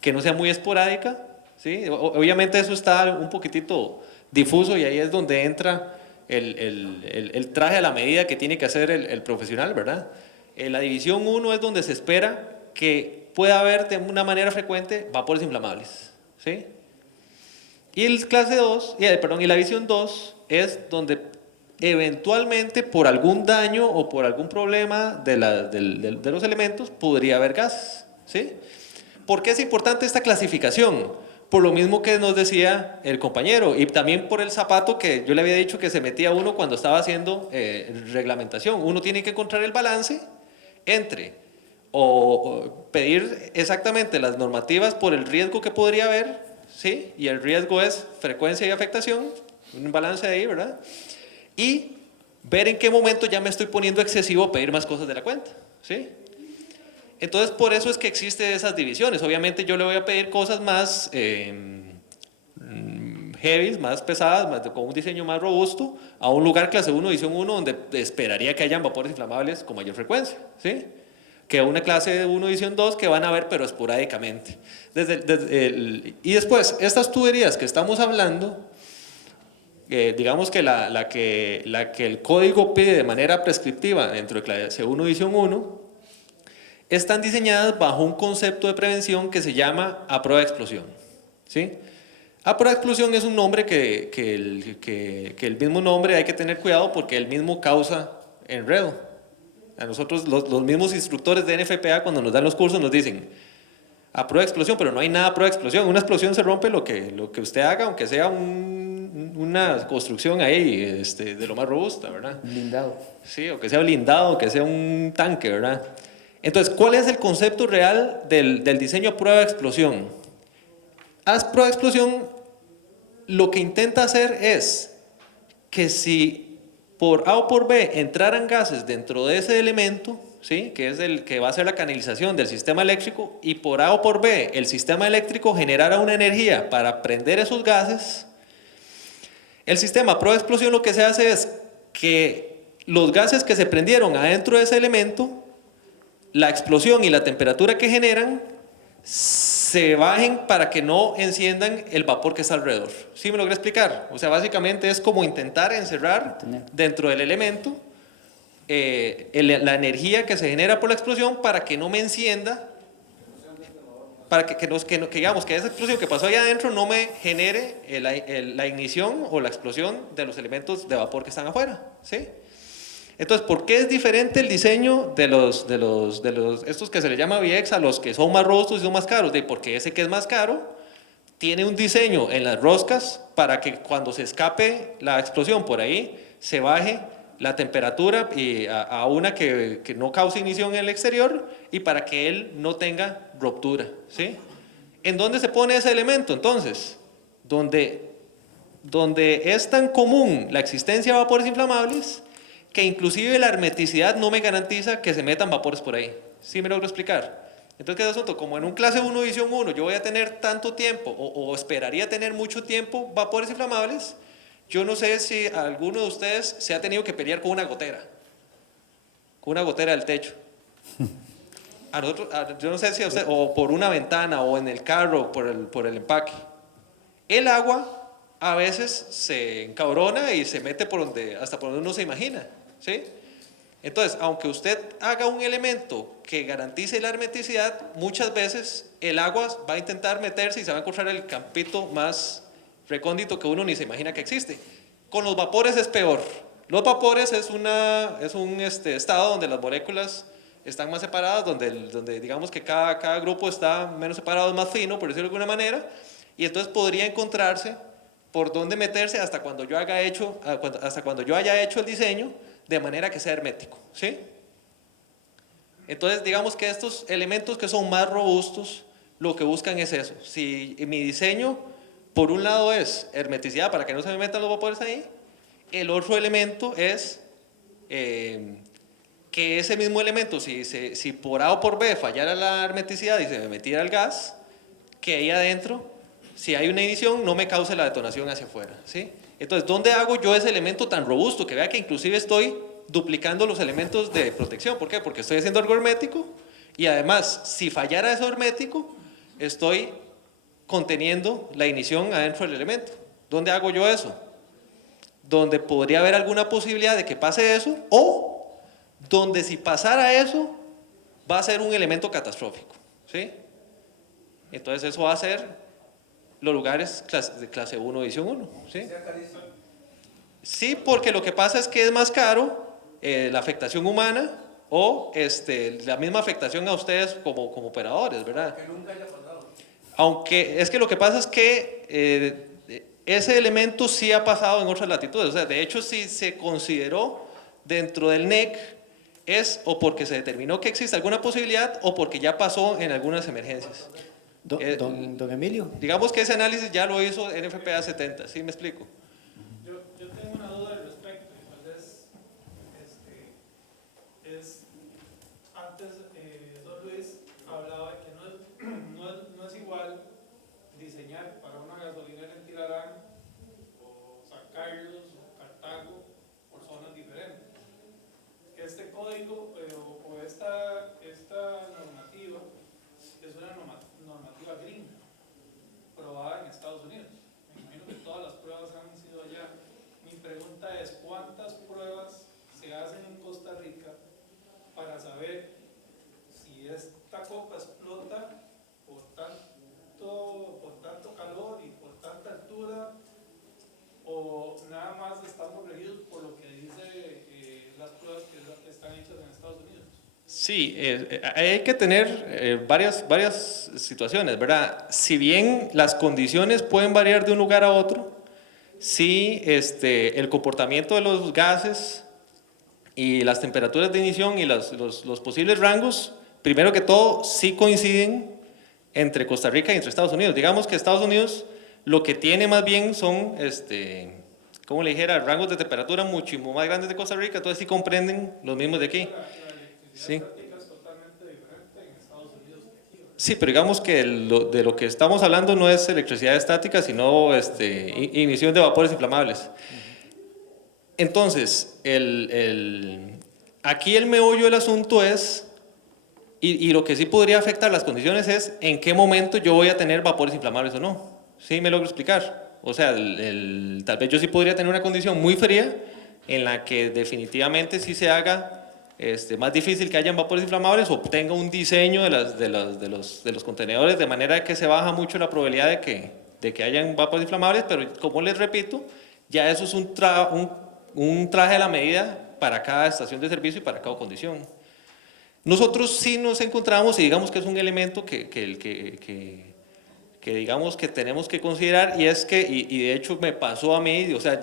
que no sea muy esporádica, ¿sí? Obviamente eso está un poquitito difuso y ahí es donde entra el traje a la medida que tiene que hacer el profesional, ¿verdad? La división 1 es donde se espera que pueda haber de una manera frecuente vapores inflamables, ¿sí? Y el clase 2, y la visión 2 es donde eventualmente por algún daño o por algún problema de los elementos podría haber gases, ¿sí? ¿Por qué es importante esta clasificación? Por lo mismo que nos decía el compañero y también por el zapato que yo le había dicho que se metía uno cuando estaba haciendo reglamentación. Uno tiene que encontrar el balance entre o pedir exactamente las normativas por el riesgo que podría haber, ¿sí? Y el riesgo es frecuencia y afectación, un balance ahí, ¿verdad? Y ver en qué momento ya me estoy poniendo excesivo a pedir más cosas de la cuenta, ¿sí? Entonces, por eso es que existen esas divisiones. Obviamente yo le voy a pedir cosas más heavy, más pesadas, con un diseño más robusto, a un lugar clase 1, división 1, donde esperaría que hayan vapores inflamables con mayor frecuencia, ¿sí? Que una clase 1, división 2, que van a haber, pero esporádicamente. Y después, estas tuberías que estamos hablando, digamos que la que el código pide de manera prescriptiva dentro de clase 1, división 1, están diseñadas bajo un concepto de prevención que se llama a prueba de explosión, ¿sí? A prueba de explosión es un nombre que el mismo nombre hay que tener cuidado porque el mismo causa enredo. A nosotros los mismos instructores de NFPA cuando nos dan los cursos nos dicen a prueba de explosión, pero no hay nada a prueba de explosión. Una explosión se rompe lo que usted haga, aunque sea una construcción ahí de lo más robusta, ¿verdad? Blindado. Sí, o que sea blindado, o que sea un tanque, ¿verdad? Entonces, ¿cuál es el concepto real del diseño a prueba de explosión? A prueba de explosión lo que intenta hacer es que si por A o por B entraran gases dentro de ese elemento, ¿sí? Que es el que va a ser la canalización del sistema eléctrico, y por A o por B el sistema eléctrico generara una energía para prender esos gases, el sistema a prueba de explosión lo que se hace es que los gases que se prendieron adentro de ese elemento, la explosión y la temperatura que generan se bajen para que no enciendan el vapor que está alrededor. ¿Sí me logré explicar? O sea, básicamente es como intentar encerrar dentro del elemento la energía que se genera por la explosión para que no me encienda, para que digamos que esa explosión que pasó allá adentro no me genere la ignición o la explosión de los elementos de vapor que están afuera, ¿sí? Entonces, ¿por qué es diferente el diseño de estos que se le llama VX a los que son más robustos y son más caros? Porque ese que es más caro tiene un diseño en las roscas para que cuando se escape la explosión por ahí se baje la temperatura a una que no cause ignición en el exterior y para que él no tenga ruptura, ¿sí? ¿En dónde se pone ese elemento entonces? Donde es tan común la existencia de vapores inflamables que inclusive la hermeticidad no me garantiza que se metan vapores por ahí. ¿Sí me logro explicar? Entonces, ¿qué es el asunto? Como en un clase 1, edición 1, yo voy a tener tanto tiempo, o esperaría tener mucho tiempo, vapores inflamables, yo no sé si alguno de ustedes se ha tenido que pelear con una gotera del techo. A nosotros, yo no sé si a usted, o por una ventana, o en el carro, por el empaque. El agua a veces se encabrona y se mete hasta por donde uno se imagina, ¿sí? Entonces, aunque usted haga un elemento que garantice la hermeticidad, muchas veces el agua va a intentar meterse y se va a encontrar el campito más recóndito que uno ni se imagina que existe. Con los vapores es peor. Los vapores es un estado donde las moléculas están más separadas, donde digamos que cada grupo está menos separado, más fino, por decirlo de alguna manera, y entonces podría encontrarse por dónde meterse hasta cuando yo haya hecho el diseño, de manera que sea hermético, ¿sí? Entonces, digamos que estos elementos que son más robustos, lo que buscan es eso. Si mi diseño, por un lado es hermeticidad para que no se me metan los vapores ahí, el otro elemento es que ese mismo elemento, si por A o por B fallara la hermeticidad y se me metiera el gas, que ahí adentro, si hay una ignición, no me cause la detonación hacia afuera, ¿sí? Entonces, ¿dónde hago yo ese elemento tan robusto? Que vea que inclusive estoy duplicando los elementos de protección. ¿Por qué? Porque estoy haciendo algo hermético y además, si fallara eso hermético, estoy conteniendo la ignición adentro del elemento. ¿Dónde hago yo eso? Donde podría haber alguna posibilidad de que pase eso, o donde si pasara eso, va a ser un elemento catastrófico, ¿sí? Entonces eso va a ser los lugares de clase 1, edición 1, ¿sí? Sí, porque lo que pasa es que es más caro la afectación humana o la misma afectación a ustedes como operadores, ¿verdad? Que nunca haya pasado. Aunque es que lo que pasa es que ese elemento sí ha pasado en otras latitudes, o sea, de hecho sí se consideró dentro del NEC, es o porque se determinó que existe alguna posibilidad o porque ya pasó en algunas emergencias. Don Emilio. Digamos que ese análisis ya lo hizo NFPA 70, ¿sí me explico? Yo tengo una duda al respecto, tal vez antes don Luis hablaba de que no es igual diseñar para una gasolinera en Tirarán o San Carlos o Cartago por zonas diferentes. Este código o esta normativa es una normativa gringa, probada en Estados Unidos. Me imagino que todas las pruebas han sido allá. Mi pregunta es, ¿cuántas pruebas se hacen en Costa Rica para saber si esta copa explota por tanto calor y por tanta altura, o nada más estamos regidos por lo que dice las pruebas que están hechas en Estados Unidos? Sí, hay que tener varias situaciones, ¿verdad? Si bien las condiciones pueden variar de un lugar a otro, sí, el comportamiento de los gases y las temperaturas de ignición y los posibles rangos, primero que todo, sí coinciden entre Costa Rica y entre Estados Unidos. Digamos que Estados Unidos lo que tiene más bien son, como le dijera, rangos de temperatura muchísimo más grandes de Costa Rica, entonces sí comprenden los mismos de aquí. Sí. Sí, pero digamos que de lo que estamos hablando no es electricidad estática, sino emisión de vapores inflamables. Entonces, aquí el meollo del asunto es, y lo que sí podría afectar las condiciones es en qué momento yo voy a tener vapores inflamables o no. ¿Sí me logro explicar? O sea, tal vez yo sí podría tener una condición muy fría en la que definitivamente sí se haga más difícil que hayan vapores inflamables, o tenga un diseño de los contenedores de manera que se baja mucho la probabilidad de que hayan vapores inflamables, pero como les repito, ya eso es un traje a la medida para cada estación de servicio y para cada condición. Nosotros sí nos encontramos, y digamos que es un elemento que digamos que tenemos que considerar, y es que, y de hecho me pasó a mí, o sea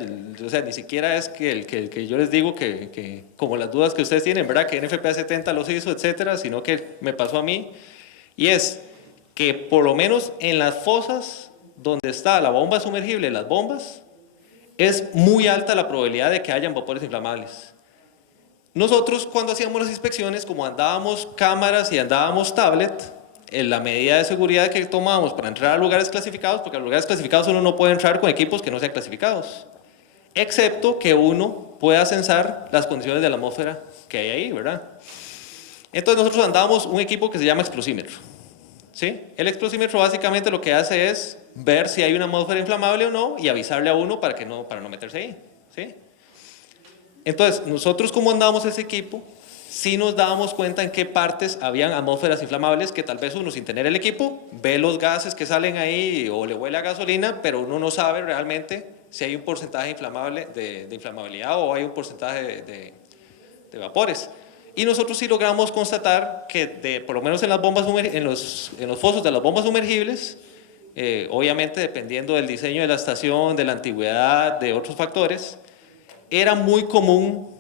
ni siquiera es que yo les digo que como las dudas que ustedes tienen, ¿verdad? Que NFPA 70 los hizo, etcétera, sino que me pasó a mí, y es que por lo menos en las fosas donde está la bomba sumergible, las bombas, es muy alta la probabilidad de que hayan vapores inflamables. Nosotros cuando hacíamos las inspecciones, como andábamos cámaras y andábamos tablet, en la medida de seguridad que tomábamos para entrar a lugares clasificados, porque a lugares clasificados uno no puede entrar con equipos que no sean clasificados, excepto que uno pueda censar las condiciones de la atmósfera que hay ahí, ¿verdad? Entonces nosotros andábamos un equipo que se llama explosímetro, ¿sí? El explosímetro básicamente lo que hace es ver si hay una atmósfera inflamable o no y avisarle a uno para no meterse ahí, ¿sí? Entonces, nosotros como andábamos ese equipo, sí nos dábamos cuenta en qué partes habían atmósferas inflamables que tal vez uno sin tener el equipo ve los gases que salen ahí o le huele a gasolina, pero uno no sabe realmente si hay un porcentaje inflamable de inflamabilidad o hay un porcentaje de vapores. Y nosotros sí logramos constatar que por lo menos en las bombas en los fosos de las bombas sumergibles, obviamente dependiendo del diseño de la estación, de la antigüedad, de otros factores, era muy común,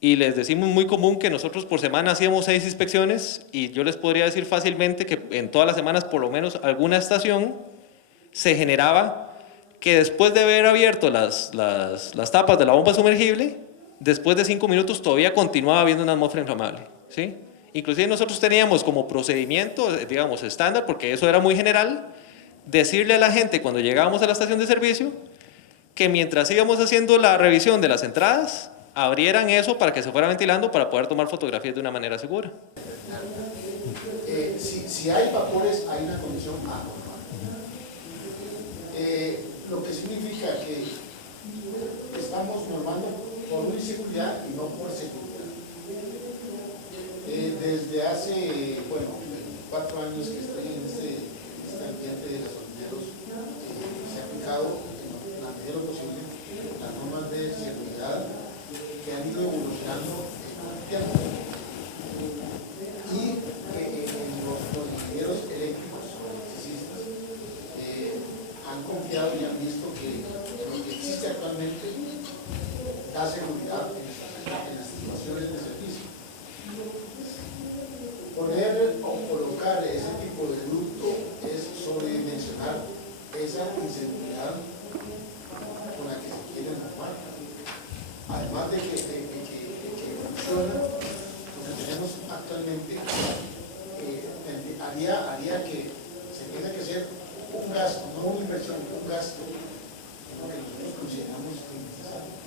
y les decimos muy común, que nosotros por semana hacíamos 6 inspecciones y yo les podría decir fácilmente que en todas las semanas por lo menos alguna estación se generaba que después de haber abierto las tapas de la bomba sumergible, después de 5 minutos todavía continuaba habiendo una atmósfera inflamable, ¿sí? Inclusive nosotros teníamos como procedimiento, digamos, estándar, porque eso era muy general, decirle a la gente cuando llegábamos a la estación de servicio que mientras íbamos haciendo la revisión de las entradas, abrieran eso para que se fuera ventilando para poder tomar fotografías de una manera segura. Si hay vapores, hay una condición anormal. Lo que significa que estamos normando por inseguridad y no por seguridad. Desde hace, 4 años que estoy en este ambiente de gasolineros, se ha aplicado en la medida de lo posible las normas de seguridad que han ido evolucionando en el tiempo. Y los ingenieros eléctricos o electricistas han confiado y han visto que lo que existe actualmente da seguridad en las situaciones de servicio. Poner o colocar ese tipo de ducto es sobredimensionar esa inseguridad con la que se quiere normar. Además de que funciona, lo que tenemos actualmente haría que se tenga que hacer un gasto, no una inversión, un gasto, lo que nosotros consideramos innecesario.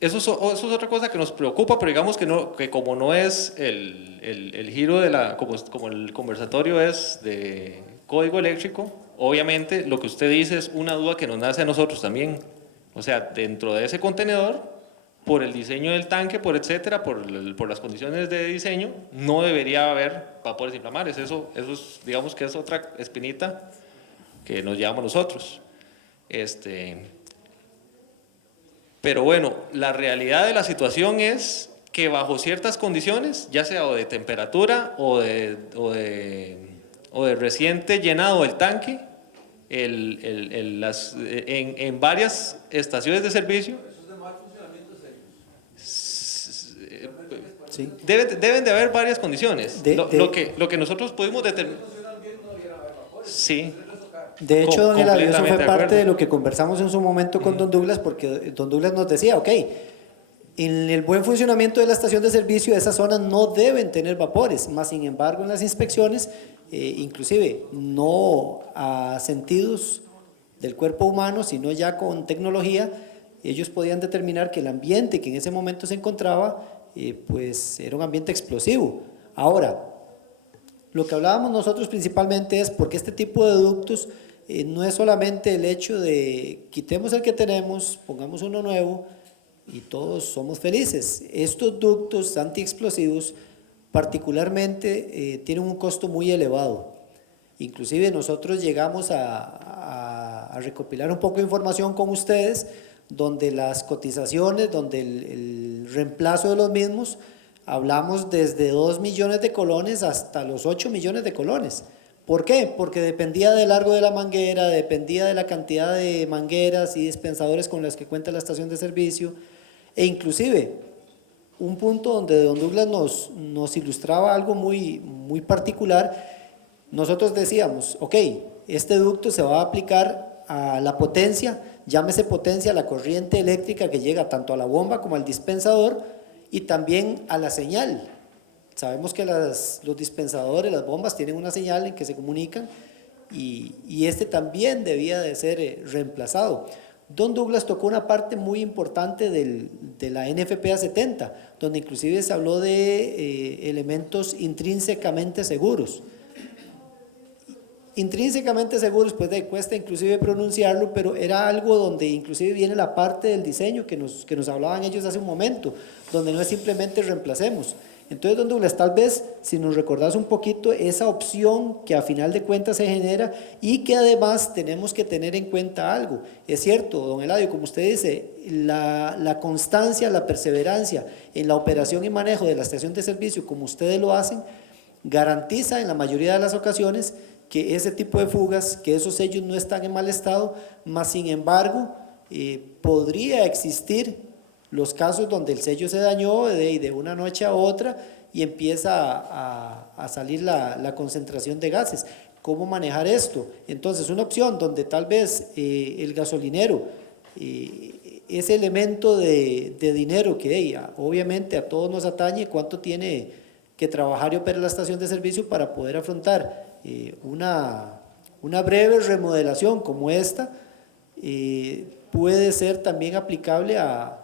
Eso es otra cosa que nos preocupa, pero digamos que como no es el giro como el conversatorio es de código eléctrico, obviamente lo que usted dice es una duda que nos nace a nosotros también. O sea, dentro de ese contenedor, por el diseño del tanque, por etcétera, por las condiciones de diseño, no debería haber vapores inflamables. Eso es, digamos que es otra espinita que nos llevamos nosotros. Pero bueno, la realidad de la situación es que bajo ciertas condiciones, ya sea o de temperatura o de reciente llenado del tanque, en varias estaciones de servicio, Sí. deben de haber varias condiciones. Lo que nosotros pudimos determinar. Sí. De hecho, don Eladio, eso fue Completamente de parte acuerdo. de lo que conversamos en su momento con don Douglas, porque don Douglas nos decía, ok, en el buen funcionamiento de la estación de servicio, esas zonas no deben tener vapores, más sin embargo en las inspecciones, inclusive no a sentidos del cuerpo humano, sino ya con tecnología, ellos podían determinar que el ambiente que en ese momento se encontraba, pues era un ambiente explosivo. Ahora, lo que hablábamos nosotros principalmente es porque este tipo de ductos no es solamente el hecho de quitemos el que tenemos, pongamos uno nuevo y todos somos felices. Estos ductos antiexplosivos particularmente tienen un costo muy elevado. Inclusive nosotros llegamos a recopilar un poco de información con ustedes donde las cotizaciones, donde el reemplazo de los mismos, hablamos desde 2 millones de colones hasta los 8 millones de colones. ¿Por qué? Porque dependía del largo de la manguera, dependía de la cantidad de mangueras y dispensadores con las que cuenta la estación de servicio, e inclusive un punto donde don Douglas nos ilustraba algo muy, muy particular. Nosotros decíamos, ok, este ducto se va a aplicar a la potencia llámese potencia, la corriente eléctrica que llega tanto a la bomba como al dispensador y también a la señal. Sabemos que los dispensadores, las bombas tienen una señal en que se comunican y este también debía de ser reemplazado. Don Douglas tocó una parte muy importante de la NFPA 70, donde inclusive se habló de elementos intrínsecamente seguros. Intrínsecamente seguros, pues cuesta inclusive pronunciarlo, pero era algo donde inclusive viene la parte del diseño que nos hablaban ellos hace un momento, donde no es simplemente reemplacemos. Entonces, don Douglas, tal vez si nos recordás un poquito esa opción que a final de cuentas se genera y que además tenemos que tener en cuenta algo. Es cierto, don Eladio, como usted dice, la constancia, la perseverancia en la operación y manejo de la estación de servicio, como ustedes lo hacen, garantiza en la mayoría de las ocasiones que ese tipo de fugas, que esos sellos no están en mal estado, más sin embargo, podría existir los casos donde el sello se dañó de una noche a otra y empieza a salir la concentración de gases. ¿Cómo manejar esto? Entonces, una opción donde tal vez el gasolinero, ese elemento de dinero que obviamente a todos nos atañe, cuánto tiene que trabajar y operar la estación de servicio para poder afrontar una breve remodelación como esta, puede ser también aplicable a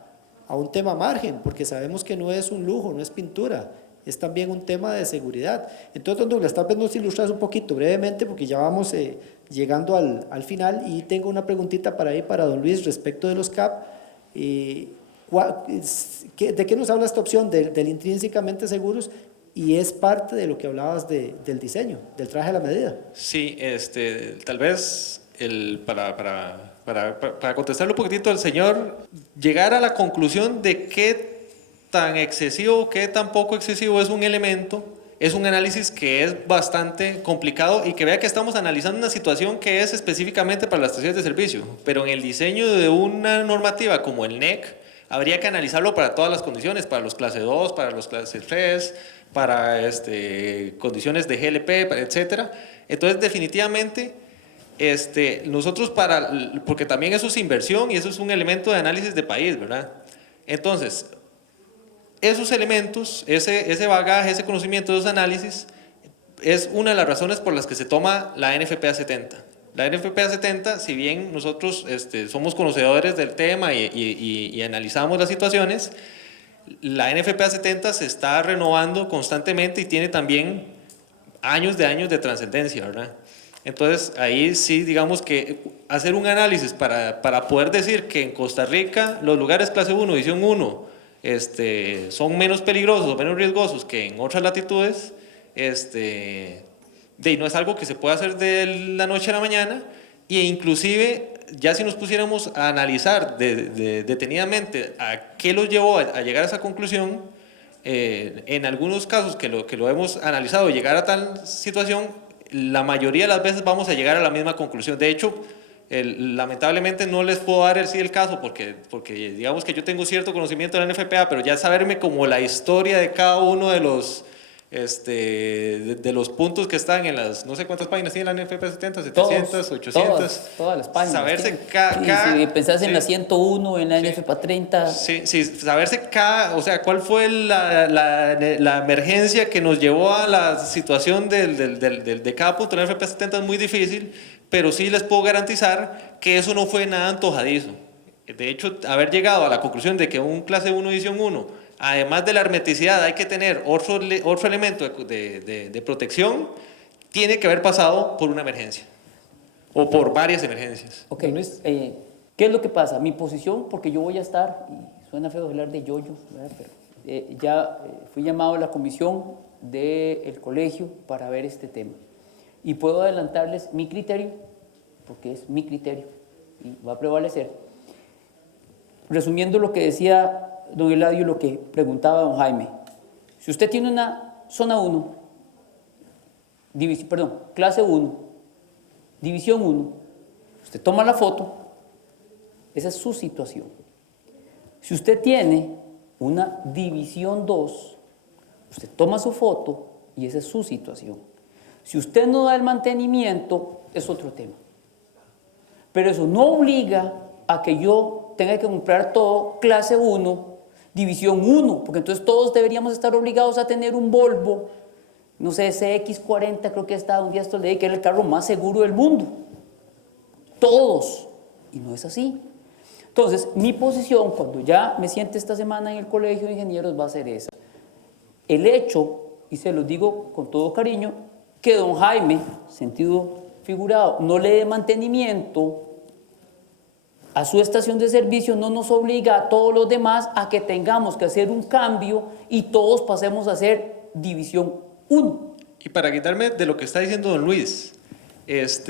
un tema margen, porque sabemos que no es un lujo, no es pintura, es también un tema de seguridad. Entonces, don Douglas, tal vez nos ilustras un poquito brevemente, porque ya vamos llegando al final, y tengo una preguntita para don Luis respecto de los CAP. ¿De qué nos habla esta opción del intrínsecamente seguros? Y es parte de lo que hablabas del diseño, del traje a la medida. Sí, tal vez para contestarle un poquitito al señor, llegar a la conclusión de qué tan excesivo, qué tan poco excesivo es un elemento, es un análisis que es bastante complicado y que vea que estamos analizando una situación que es específicamente para las estaciones de servicio, pero en el diseño de una normativa como el NEC, habría que analizarlo para todas las condiciones, para los clase 2, para los clase 3, para condiciones de GLP, etcétera. Entonces, definitivamente, nosotros porque también eso es inversión y eso es un elemento de análisis de país, ¿verdad? Entonces, esos elementos, ese bagaje, ese conocimiento, esos análisis, es una de las razones por las que se toma la NFPA 70. La NFPA 70, si bien nosotros somos conocedores del tema y analizamos las situaciones, la NFPA 70 se está renovando constantemente y tiene también años de trascendencia, ¿verdad? Entonces, ahí sí, digamos que hacer un análisis para poder decir que en Costa Rica los lugares clase 1, edición 1, son menos peligrosos o menos riesgosos que en otras latitudes, no es algo que se pueda hacer de la noche a la mañana, e inclusive ya si nos pusiéramos a analizar detenidamente a qué los llevó a llegar a esa conclusión, en algunos casos que lo hemos analizado, llegar a tal situación, la mayoría de las veces vamos a llegar a la misma conclusión. De hecho, lamentablemente no les puedo dar el caso porque digamos que yo tengo cierto conocimiento de la NFPA, pero ya saberme como la historia de cada uno de los puntos que están en las, no sé cuántas páginas tiene la NFPA 70, 700, 800. Todas las páginas. Saberse si pensás en la 101, en la NFPA 30. Sí, saberse o sea, cuál fue la emergencia que nos llevó a la situación de cada punto de la NFPA 70 es muy difícil, pero sí les puedo garantizar que eso no fue nada antojadizo. De hecho, haber llegado a la conclusión de que un clase 1, edición 1, además de la hermeticidad, hay que tener otro elemento de protección, tiene que haber pasado por una emergencia o por varias emergencias. Ok, ¿qué es lo que pasa? Mi posición, porque yo voy a estar, y suena feo hablar de yo-yo, ¿verdad? Pero fui llamado a la comisión del colegio para ver este tema. Y puedo adelantarles mi criterio, porque es mi criterio y va a prevalecer. Resumiendo lo que decía don Eladio, lo que preguntaba don Jaime. Si usted tiene una zona 1, clase 1, división 1, usted toma la foto, esa es su situación. Si usted tiene una división 2, usted toma su foto y esa es su situación. Si usted no da el mantenimiento, es otro tema. Pero eso no obliga a que yo tenga que comprar todo clase 1, división 1, porque entonces todos deberíamos estar obligados a tener un Volvo, no sé, CX40, creo que estaba un día esto leí que era el carro más seguro del mundo. Todos. Y no es así. Entonces, mi posición, cuando ya me siente esta semana en el Colegio de Ingenieros, va a ser esa. El hecho, y se los digo con todo cariño, que don Jaime, sentido figurado, no le dé mantenimiento a su estación de servicio, no nos obliga a todos los demás a que tengamos que hacer un cambio y todos pasemos a hacer división 1. Y para quitarme de lo que está diciendo don Luis, eso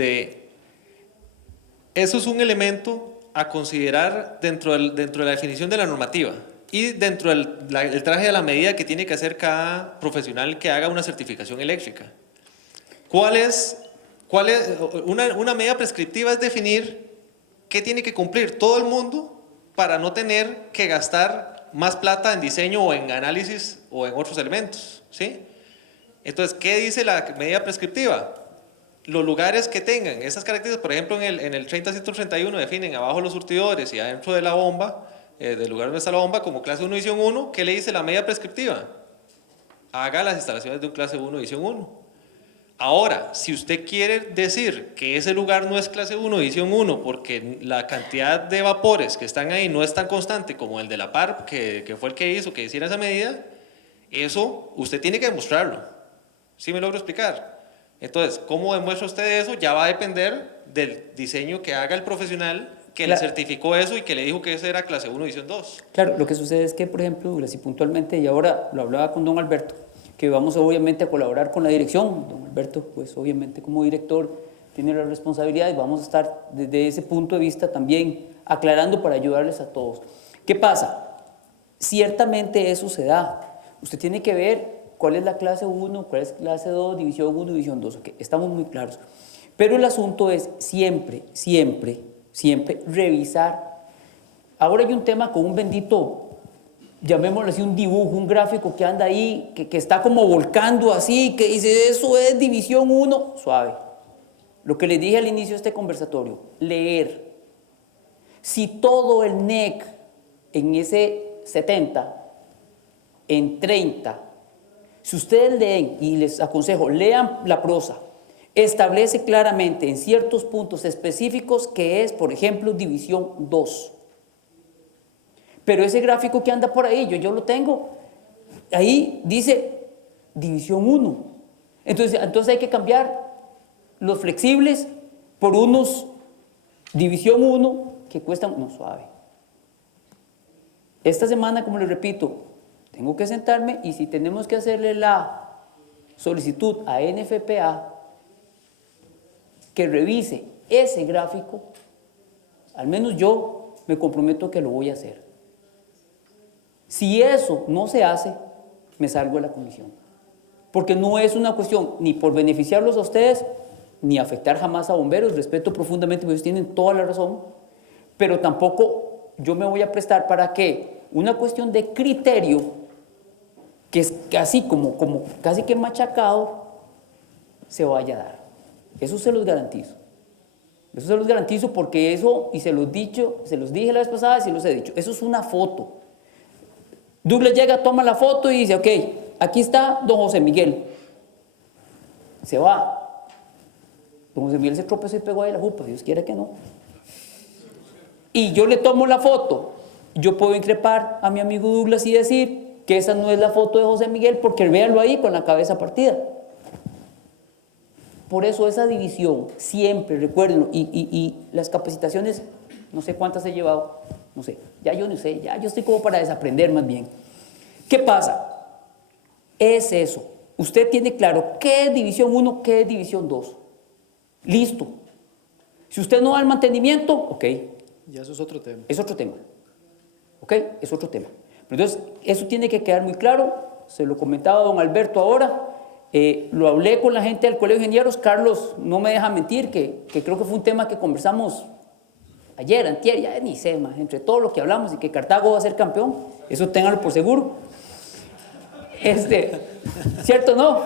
es un elemento a considerar dentro de la definición de la normativa y dentro del traje de la medida que tiene que hacer cada profesional que haga una certificación eléctrica. Una medida prescriptiva es definir qué tiene que cumplir todo el mundo para no tener que gastar más plata en diseño o en análisis o en otros elementos, ¿sí? Entonces, ¿qué dice la medida prescriptiva? Los lugares que tengan esas características, por ejemplo, en el 30.131 definen abajo los surtidores y adentro de la bomba, del lugar donde está la bomba, como clase 1 edición 1, ¿qué le dice la medida prescriptiva? Haga las instalaciones de un clase 1 edición 1. Ahora, si usted quiere decir que ese lugar no es clase 1 edición 1 porque la cantidad de vapores que están ahí no es tan constante como el de la PARP, que fue el que hizo que hiciera esa medida, eso usted tiene que demostrarlo. ¿Sí me logro explicar? Entonces, ¿cómo demuestra usted eso? Ya va a depender del diseño que haga el profesional que le certificó eso y que le dijo que ese era clase 1 edición 2. Claro, lo que sucede es que, por ejemplo, Douglas, y puntualmente, y ahora lo hablaba con don Alberto, que vamos obviamente a colaborar con la dirección. Don Alberto, pues obviamente como director, tiene la responsabilidad y vamos a estar desde ese punto de vista también aclarando para ayudarles a todos. ¿Qué pasa? Ciertamente eso se da. Usted tiene que ver cuál es la clase 1, cuál es clase 2, división 1, división 2. Okay, estamos muy claros. Pero el asunto es siempre revisar. Ahora hay un tema con un bendito, llamémoslo así, un dibujo, un gráfico que anda ahí, que está como volcando así, que dice, eso es división 1, suave. Lo que les dije al inicio de este conversatorio, leer. Si todo el NEC en ese 70, en 30, si ustedes leen, y les aconsejo, lean la prosa, establece claramente en ciertos puntos específicos que es, por ejemplo, división 2. Pero ese gráfico que anda por ahí, yo lo tengo, ahí dice división 1. Entonces hay que cambiar los flexibles por unos división 1 que cuestan, no, suave. Esta semana, como les repito, tengo que sentarme y si tenemos que hacerle la solicitud a NFPA que revise ese gráfico, al menos yo me comprometo que lo voy a hacer. Si eso no se hace, me salgo de la comisión. Porque no es una cuestión ni por beneficiarlos a ustedes, ni afectar jamás a bomberos, respeto profundamente, porque ellos tienen toda la razón, pero tampoco yo me voy a prestar para que una cuestión de criterio, que es casi casi que machacado, se vaya a dar. Eso se los garantizo. Eso se los garantizo porque eso, y se los dije la vez pasada y se los he dicho, eso es una foto. Douglas llega, toma la foto y dice, ok, aquí está don José Miguel. Se va. Don José Miguel se tropezó y pegó ahí la jupa, Dios quiera que no. Y yo le tomo la foto. Yo puedo increpar a mi amigo Douglas y decir que esa no es la foto de José Miguel porque véanlo ahí con la cabeza partida. Por eso esa división, siempre, recuérdenlo, y las capacitaciones, no sé cuántas he llevado, no sé, ya yo no sé, ya yo estoy como para desaprender más bien. ¿Qué pasa? Es eso. Usted tiene claro qué es división 1, qué es división 2. Listo. Si usted no da el mantenimiento, ok. Ya eso es otro tema. Es otro tema. ¿Ok? Es otro tema. Pero entonces, eso tiene que quedar muy claro. Se lo comentaba don Alberto ahora. Lo hablé con la gente del Colegio de Ingenieros. Carlos no me deja mentir, que creo que fue un tema que conversamos ayer, antier, ya ni sé más, entre todo lo que hablamos y que Cartago va a ser campeón. Eso ténganlo por seguro. ¿Cierto no?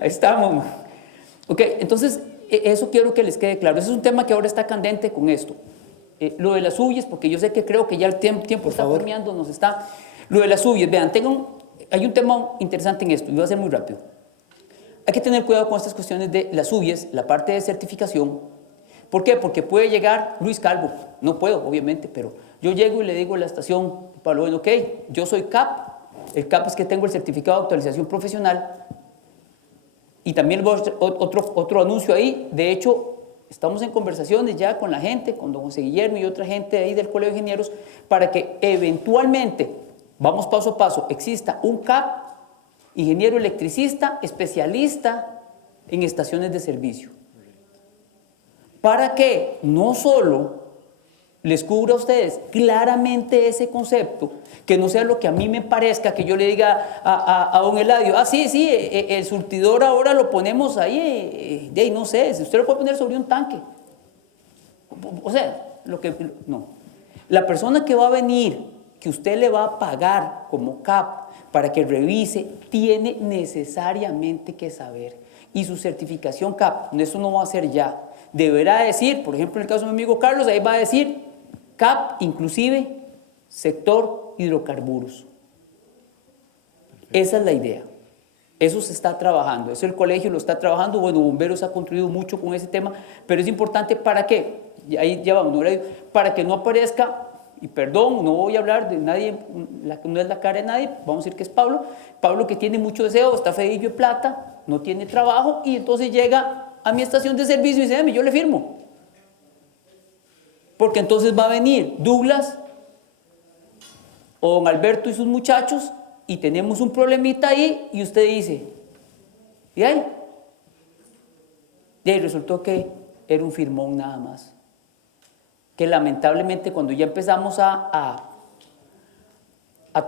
Ahí estamos. Ok, entonces, eso quiero que les quede claro. Ese es un tema que ahora está candente con esto. Lo de las UBIs, porque yo sé que creo que ya el tiempo está favor. premiando, nos está. Lo de las UBIs, vean, hay un tema interesante en esto, y voy a ser muy rápido. Hay que tener cuidado con estas cuestiones de las UBIs, la parte de certificación. ¿Por qué? Porque puede llegar Luis Calvo, no puedo, obviamente, pero yo llego y le digo a la estación, Pablo, bueno, ok, yo soy CAP, el CAP es que tengo el certificado de actualización profesional, y también otro anuncio ahí, de hecho, estamos en conversaciones ya con la gente, con don José Guillermo y otra gente ahí del Colegio de Ingenieros, para que eventualmente, vamos paso a paso, exista un CAP, ingeniero electricista, especialista en estaciones de servicio. Para que no solo les cubra a ustedes claramente ese concepto, que no sea lo que a mí me parezca, que yo le diga a don Eladio, sí, el surtidor ahora lo ponemos ahí, de ahí no sé, si usted lo puede poner sobre un tanque. O sea, no. La persona que va a venir, que usted le va a pagar como CAP para que revise, tiene necesariamente que saber. Y su certificación CAP, eso no va a ser ya, deberá decir, por ejemplo en el caso de mi amigo Carlos, ahí va a decir CAP, inclusive sector hidrocarburos. Esa es la idea. Eso se está trabajando, eso el colegio lo está trabajando, bueno, Bomberos ha contribuido mucho con ese tema, pero es importante para qué, ahí ya vamos, para que no aparezca, y perdón, no voy a hablar de nadie, no es la cara de nadie, vamos a decir que es Pablo que tiene mucho deseo, está fedillo de plata, no tiene trabajo, y entonces llega a mi estación de servicio y dice, yo le firmo. Porque entonces va a venir Douglas o don Alberto y sus muchachos y tenemos un problemita ahí y usted dice, ¿y ahí? Y ahí resultó que era un firmón nada más. Que lamentablemente cuando ya empezamos a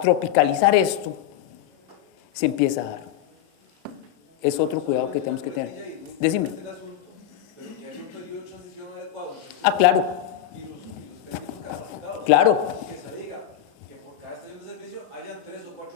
tropicalizar esto, se empieza a dar. Es otro cuidado que tenemos que tener. Decime. Claro. Claro. Que se diga que por cada estación de servicio hayan 3 o 4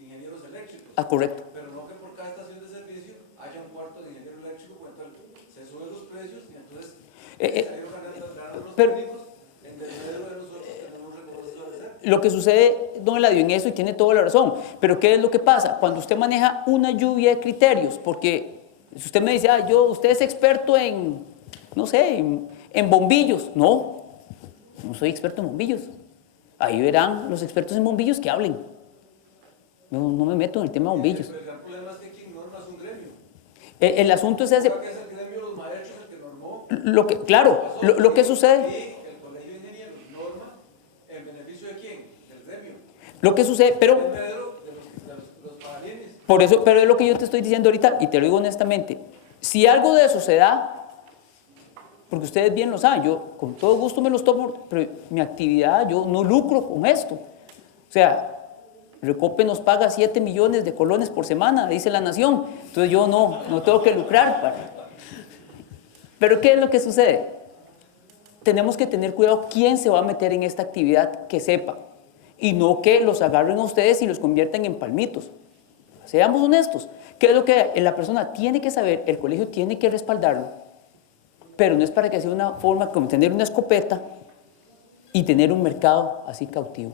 ingenieros eléctricos. Correcto. Pero no que por cada estación de servicio haya un cuarto de ingeniero eléctrico, pues entonces se suben los precios y entonces ganan los técnicos en desmedro de nosotros que tenemos recursos de hacer. Lo que sucede, don Eladio, en eso, y tiene toda la razón, pero ¿qué es lo que pasa? Cuando usted maneja una lluvia de criterios, porque si usted me dice, usted es experto en, no sé, en bombillos, no soy experto en bombillos. Ahí verán los expertos en bombillos que hablen. No me meto en el tema de bombillos. Pero el gran problema es que quien norma es un gremio. El asunto es ese. ¿Por qué es el gremio de los maestros el que normó? Lo que sucede. Y el colegio de ingenieros norma en beneficio de quién? Del gremio. Lo que sucede, pero En desmedro de los paralienes. por eso, pero es lo que yo te estoy diciendo ahorita y te lo digo honestamente. Si algo de eso se da, porque ustedes bien lo saben, yo con todo gusto me los tomo, pero mi actividad, yo no lucro con esto. O sea, Recope nos paga 7 millones de colones por semana, dice La Nación. Entonces yo no tengo que lucrar. Pero ¿qué es lo que sucede? Tenemos que tener cuidado quién se va a meter en esta actividad que sepa. Y no que los agarren a ustedes y los conviertan en palmitos. Seamos honestos. ¿Qué es lo que la persona tiene que saber? El colegio tiene que respaldarlo. Pero no es para que sea una forma como tener una escopeta y tener un mercado así cautivo.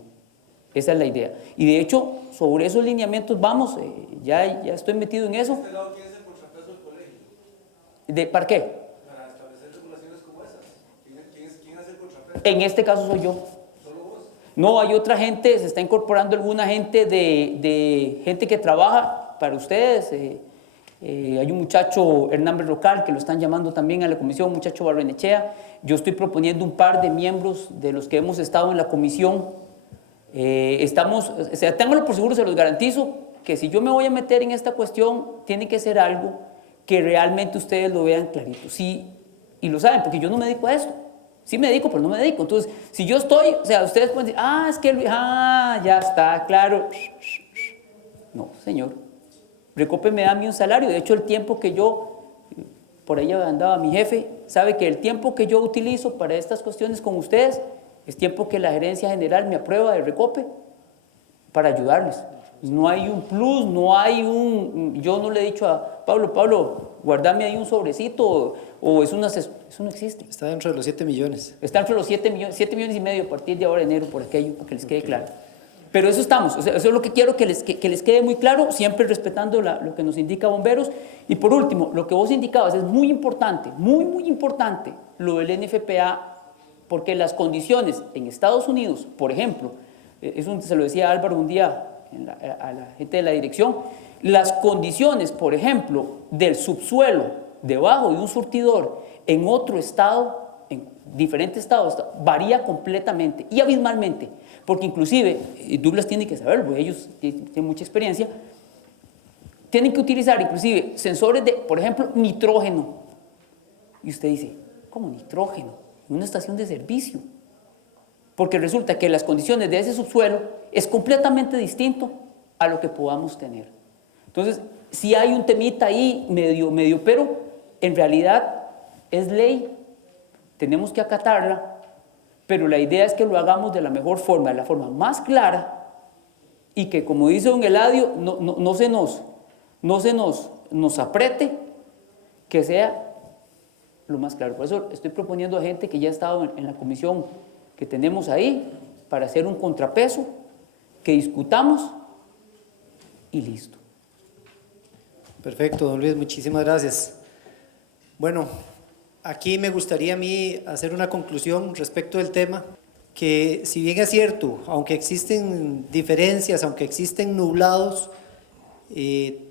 Esa es la idea. Y de hecho, sobre esos lineamientos vamos, ya estoy metido en eso. ¿De este lado quién es el contrapeso del colegio? ¿Para qué? Para establecer regulaciones como esas. ¿Quién hace el contrapeso? En este caso soy yo. ¿Solo vos? No, hay otra gente, se está incorporando alguna gente de gente que trabaja para ustedes. Hay un muchacho, Hernán Berrocal, que lo están llamando también a la comisión, un muchacho Barrenechea. Yo estoy proponiendo un par de miembros de los que hemos estado en la comisión. Ténganlo por seguro, se los garantizo, que si yo me voy a meter en esta cuestión, tiene que ser algo que realmente ustedes lo vean clarito. Sí, y lo saben, porque yo no me dedico a esto. Sí me dedico, pero no me dedico. Entonces, si yo estoy, ustedes pueden decir, es que ya está, claro. No, señor. Recope me da a mí un salario. De hecho, el tiempo que yo, por ahí andaba mi jefe, sabe que el tiempo que yo utilizo para estas cuestiones con ustedes es tiempo que la gerencia general me aprueba de Recope para ayudarles. No hay un plus, no hay yo no le he dicho a Pablo, guardame ahí un sobrecito o es una... Eso no existe. Está dentro de los 7 millones. Está entre los 7 millones y medio a partir de ahora de enero, por aquello, para que les quede claro. Pero eso estamos, o sea, eso es lo que quiero que les quede muy claro, siempre respetando lo que nos indica Bomberos. Y por último, lo que vos indicabas es muy importante, muy importante, lo del NFPA, porque las condiciones en Estados Unidos, por ejemplo, eso se lo decía Álvaro un día a la gente de la dirección, las condiciones, por ejemplo, del subsuelo debajo de un surtidor en otro estado, en diferentes estados, varía completamente y abismalmente. Porque inclusive, Douglas tiene que saberlo, ellos tienen mucha experiencia, tienen que utilizar inclusive sensores de, por ejemplo, nitrógeno. Y usted dice, ¿cómo nitrógeno? En una estación de servicio. Porque resulta que las condiciones de ese subsuelo es completamente distinto a lo que podamos tener. Entonces, si hay un temita ahí medio, pero en realidad es ley, tenemos que acatarla. Pero la idea es que lo hagamos de la mejor forma, de la forma más clara y que, como dice don Eladio, no se nos apriete, que sea lo más claro. Por eso estoy proponiendo a gente que ya ha estado en la comisión que tenemos ahí para hacer un contrapeso, que discutamos y listo. Perfecto, don Luis, muchísimas gracias. Bueno, aquí me gustaría a mí hacer una conclusión respecto del tema, que si bien es cierto, aunque existen diferencias, aunque existen nublados,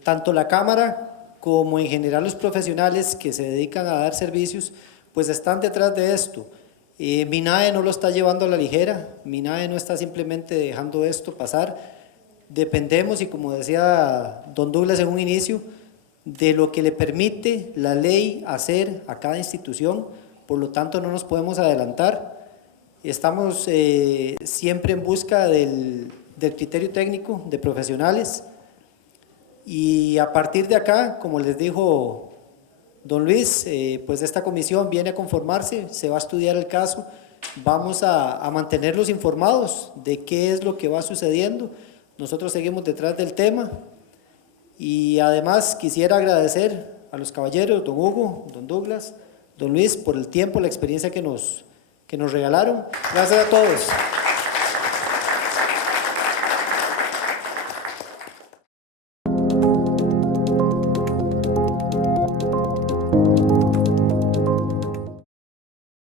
tanto la Cámara como en general los profesionales que se dedican a dar servicios, pues están detrás de esto. MINAE no lo está llevando a la ligera, MINAE no está simplemente dejando esto pasar, dependemos, y como decía don Douglas en un inicio, de lo que le permite la ley hacer a cada institución, por lo tanto no nos podemos adelantar. Estamos siempre en busca del criterio técnico de profesionales y a partir de acá, como les dijo don Luis, pues esta comisión viene a conformarse, se va a estudiar el caso, vamos a mantenerlos informados de qué es lo que va sucediendo. Nosotros seguimos detrás del tema. Y además quisiera agradecer a los caballeros, don Hugo, don Douglas, don Luis, por el tiempo, la experiencia que nos regalaron. Gracias a todos.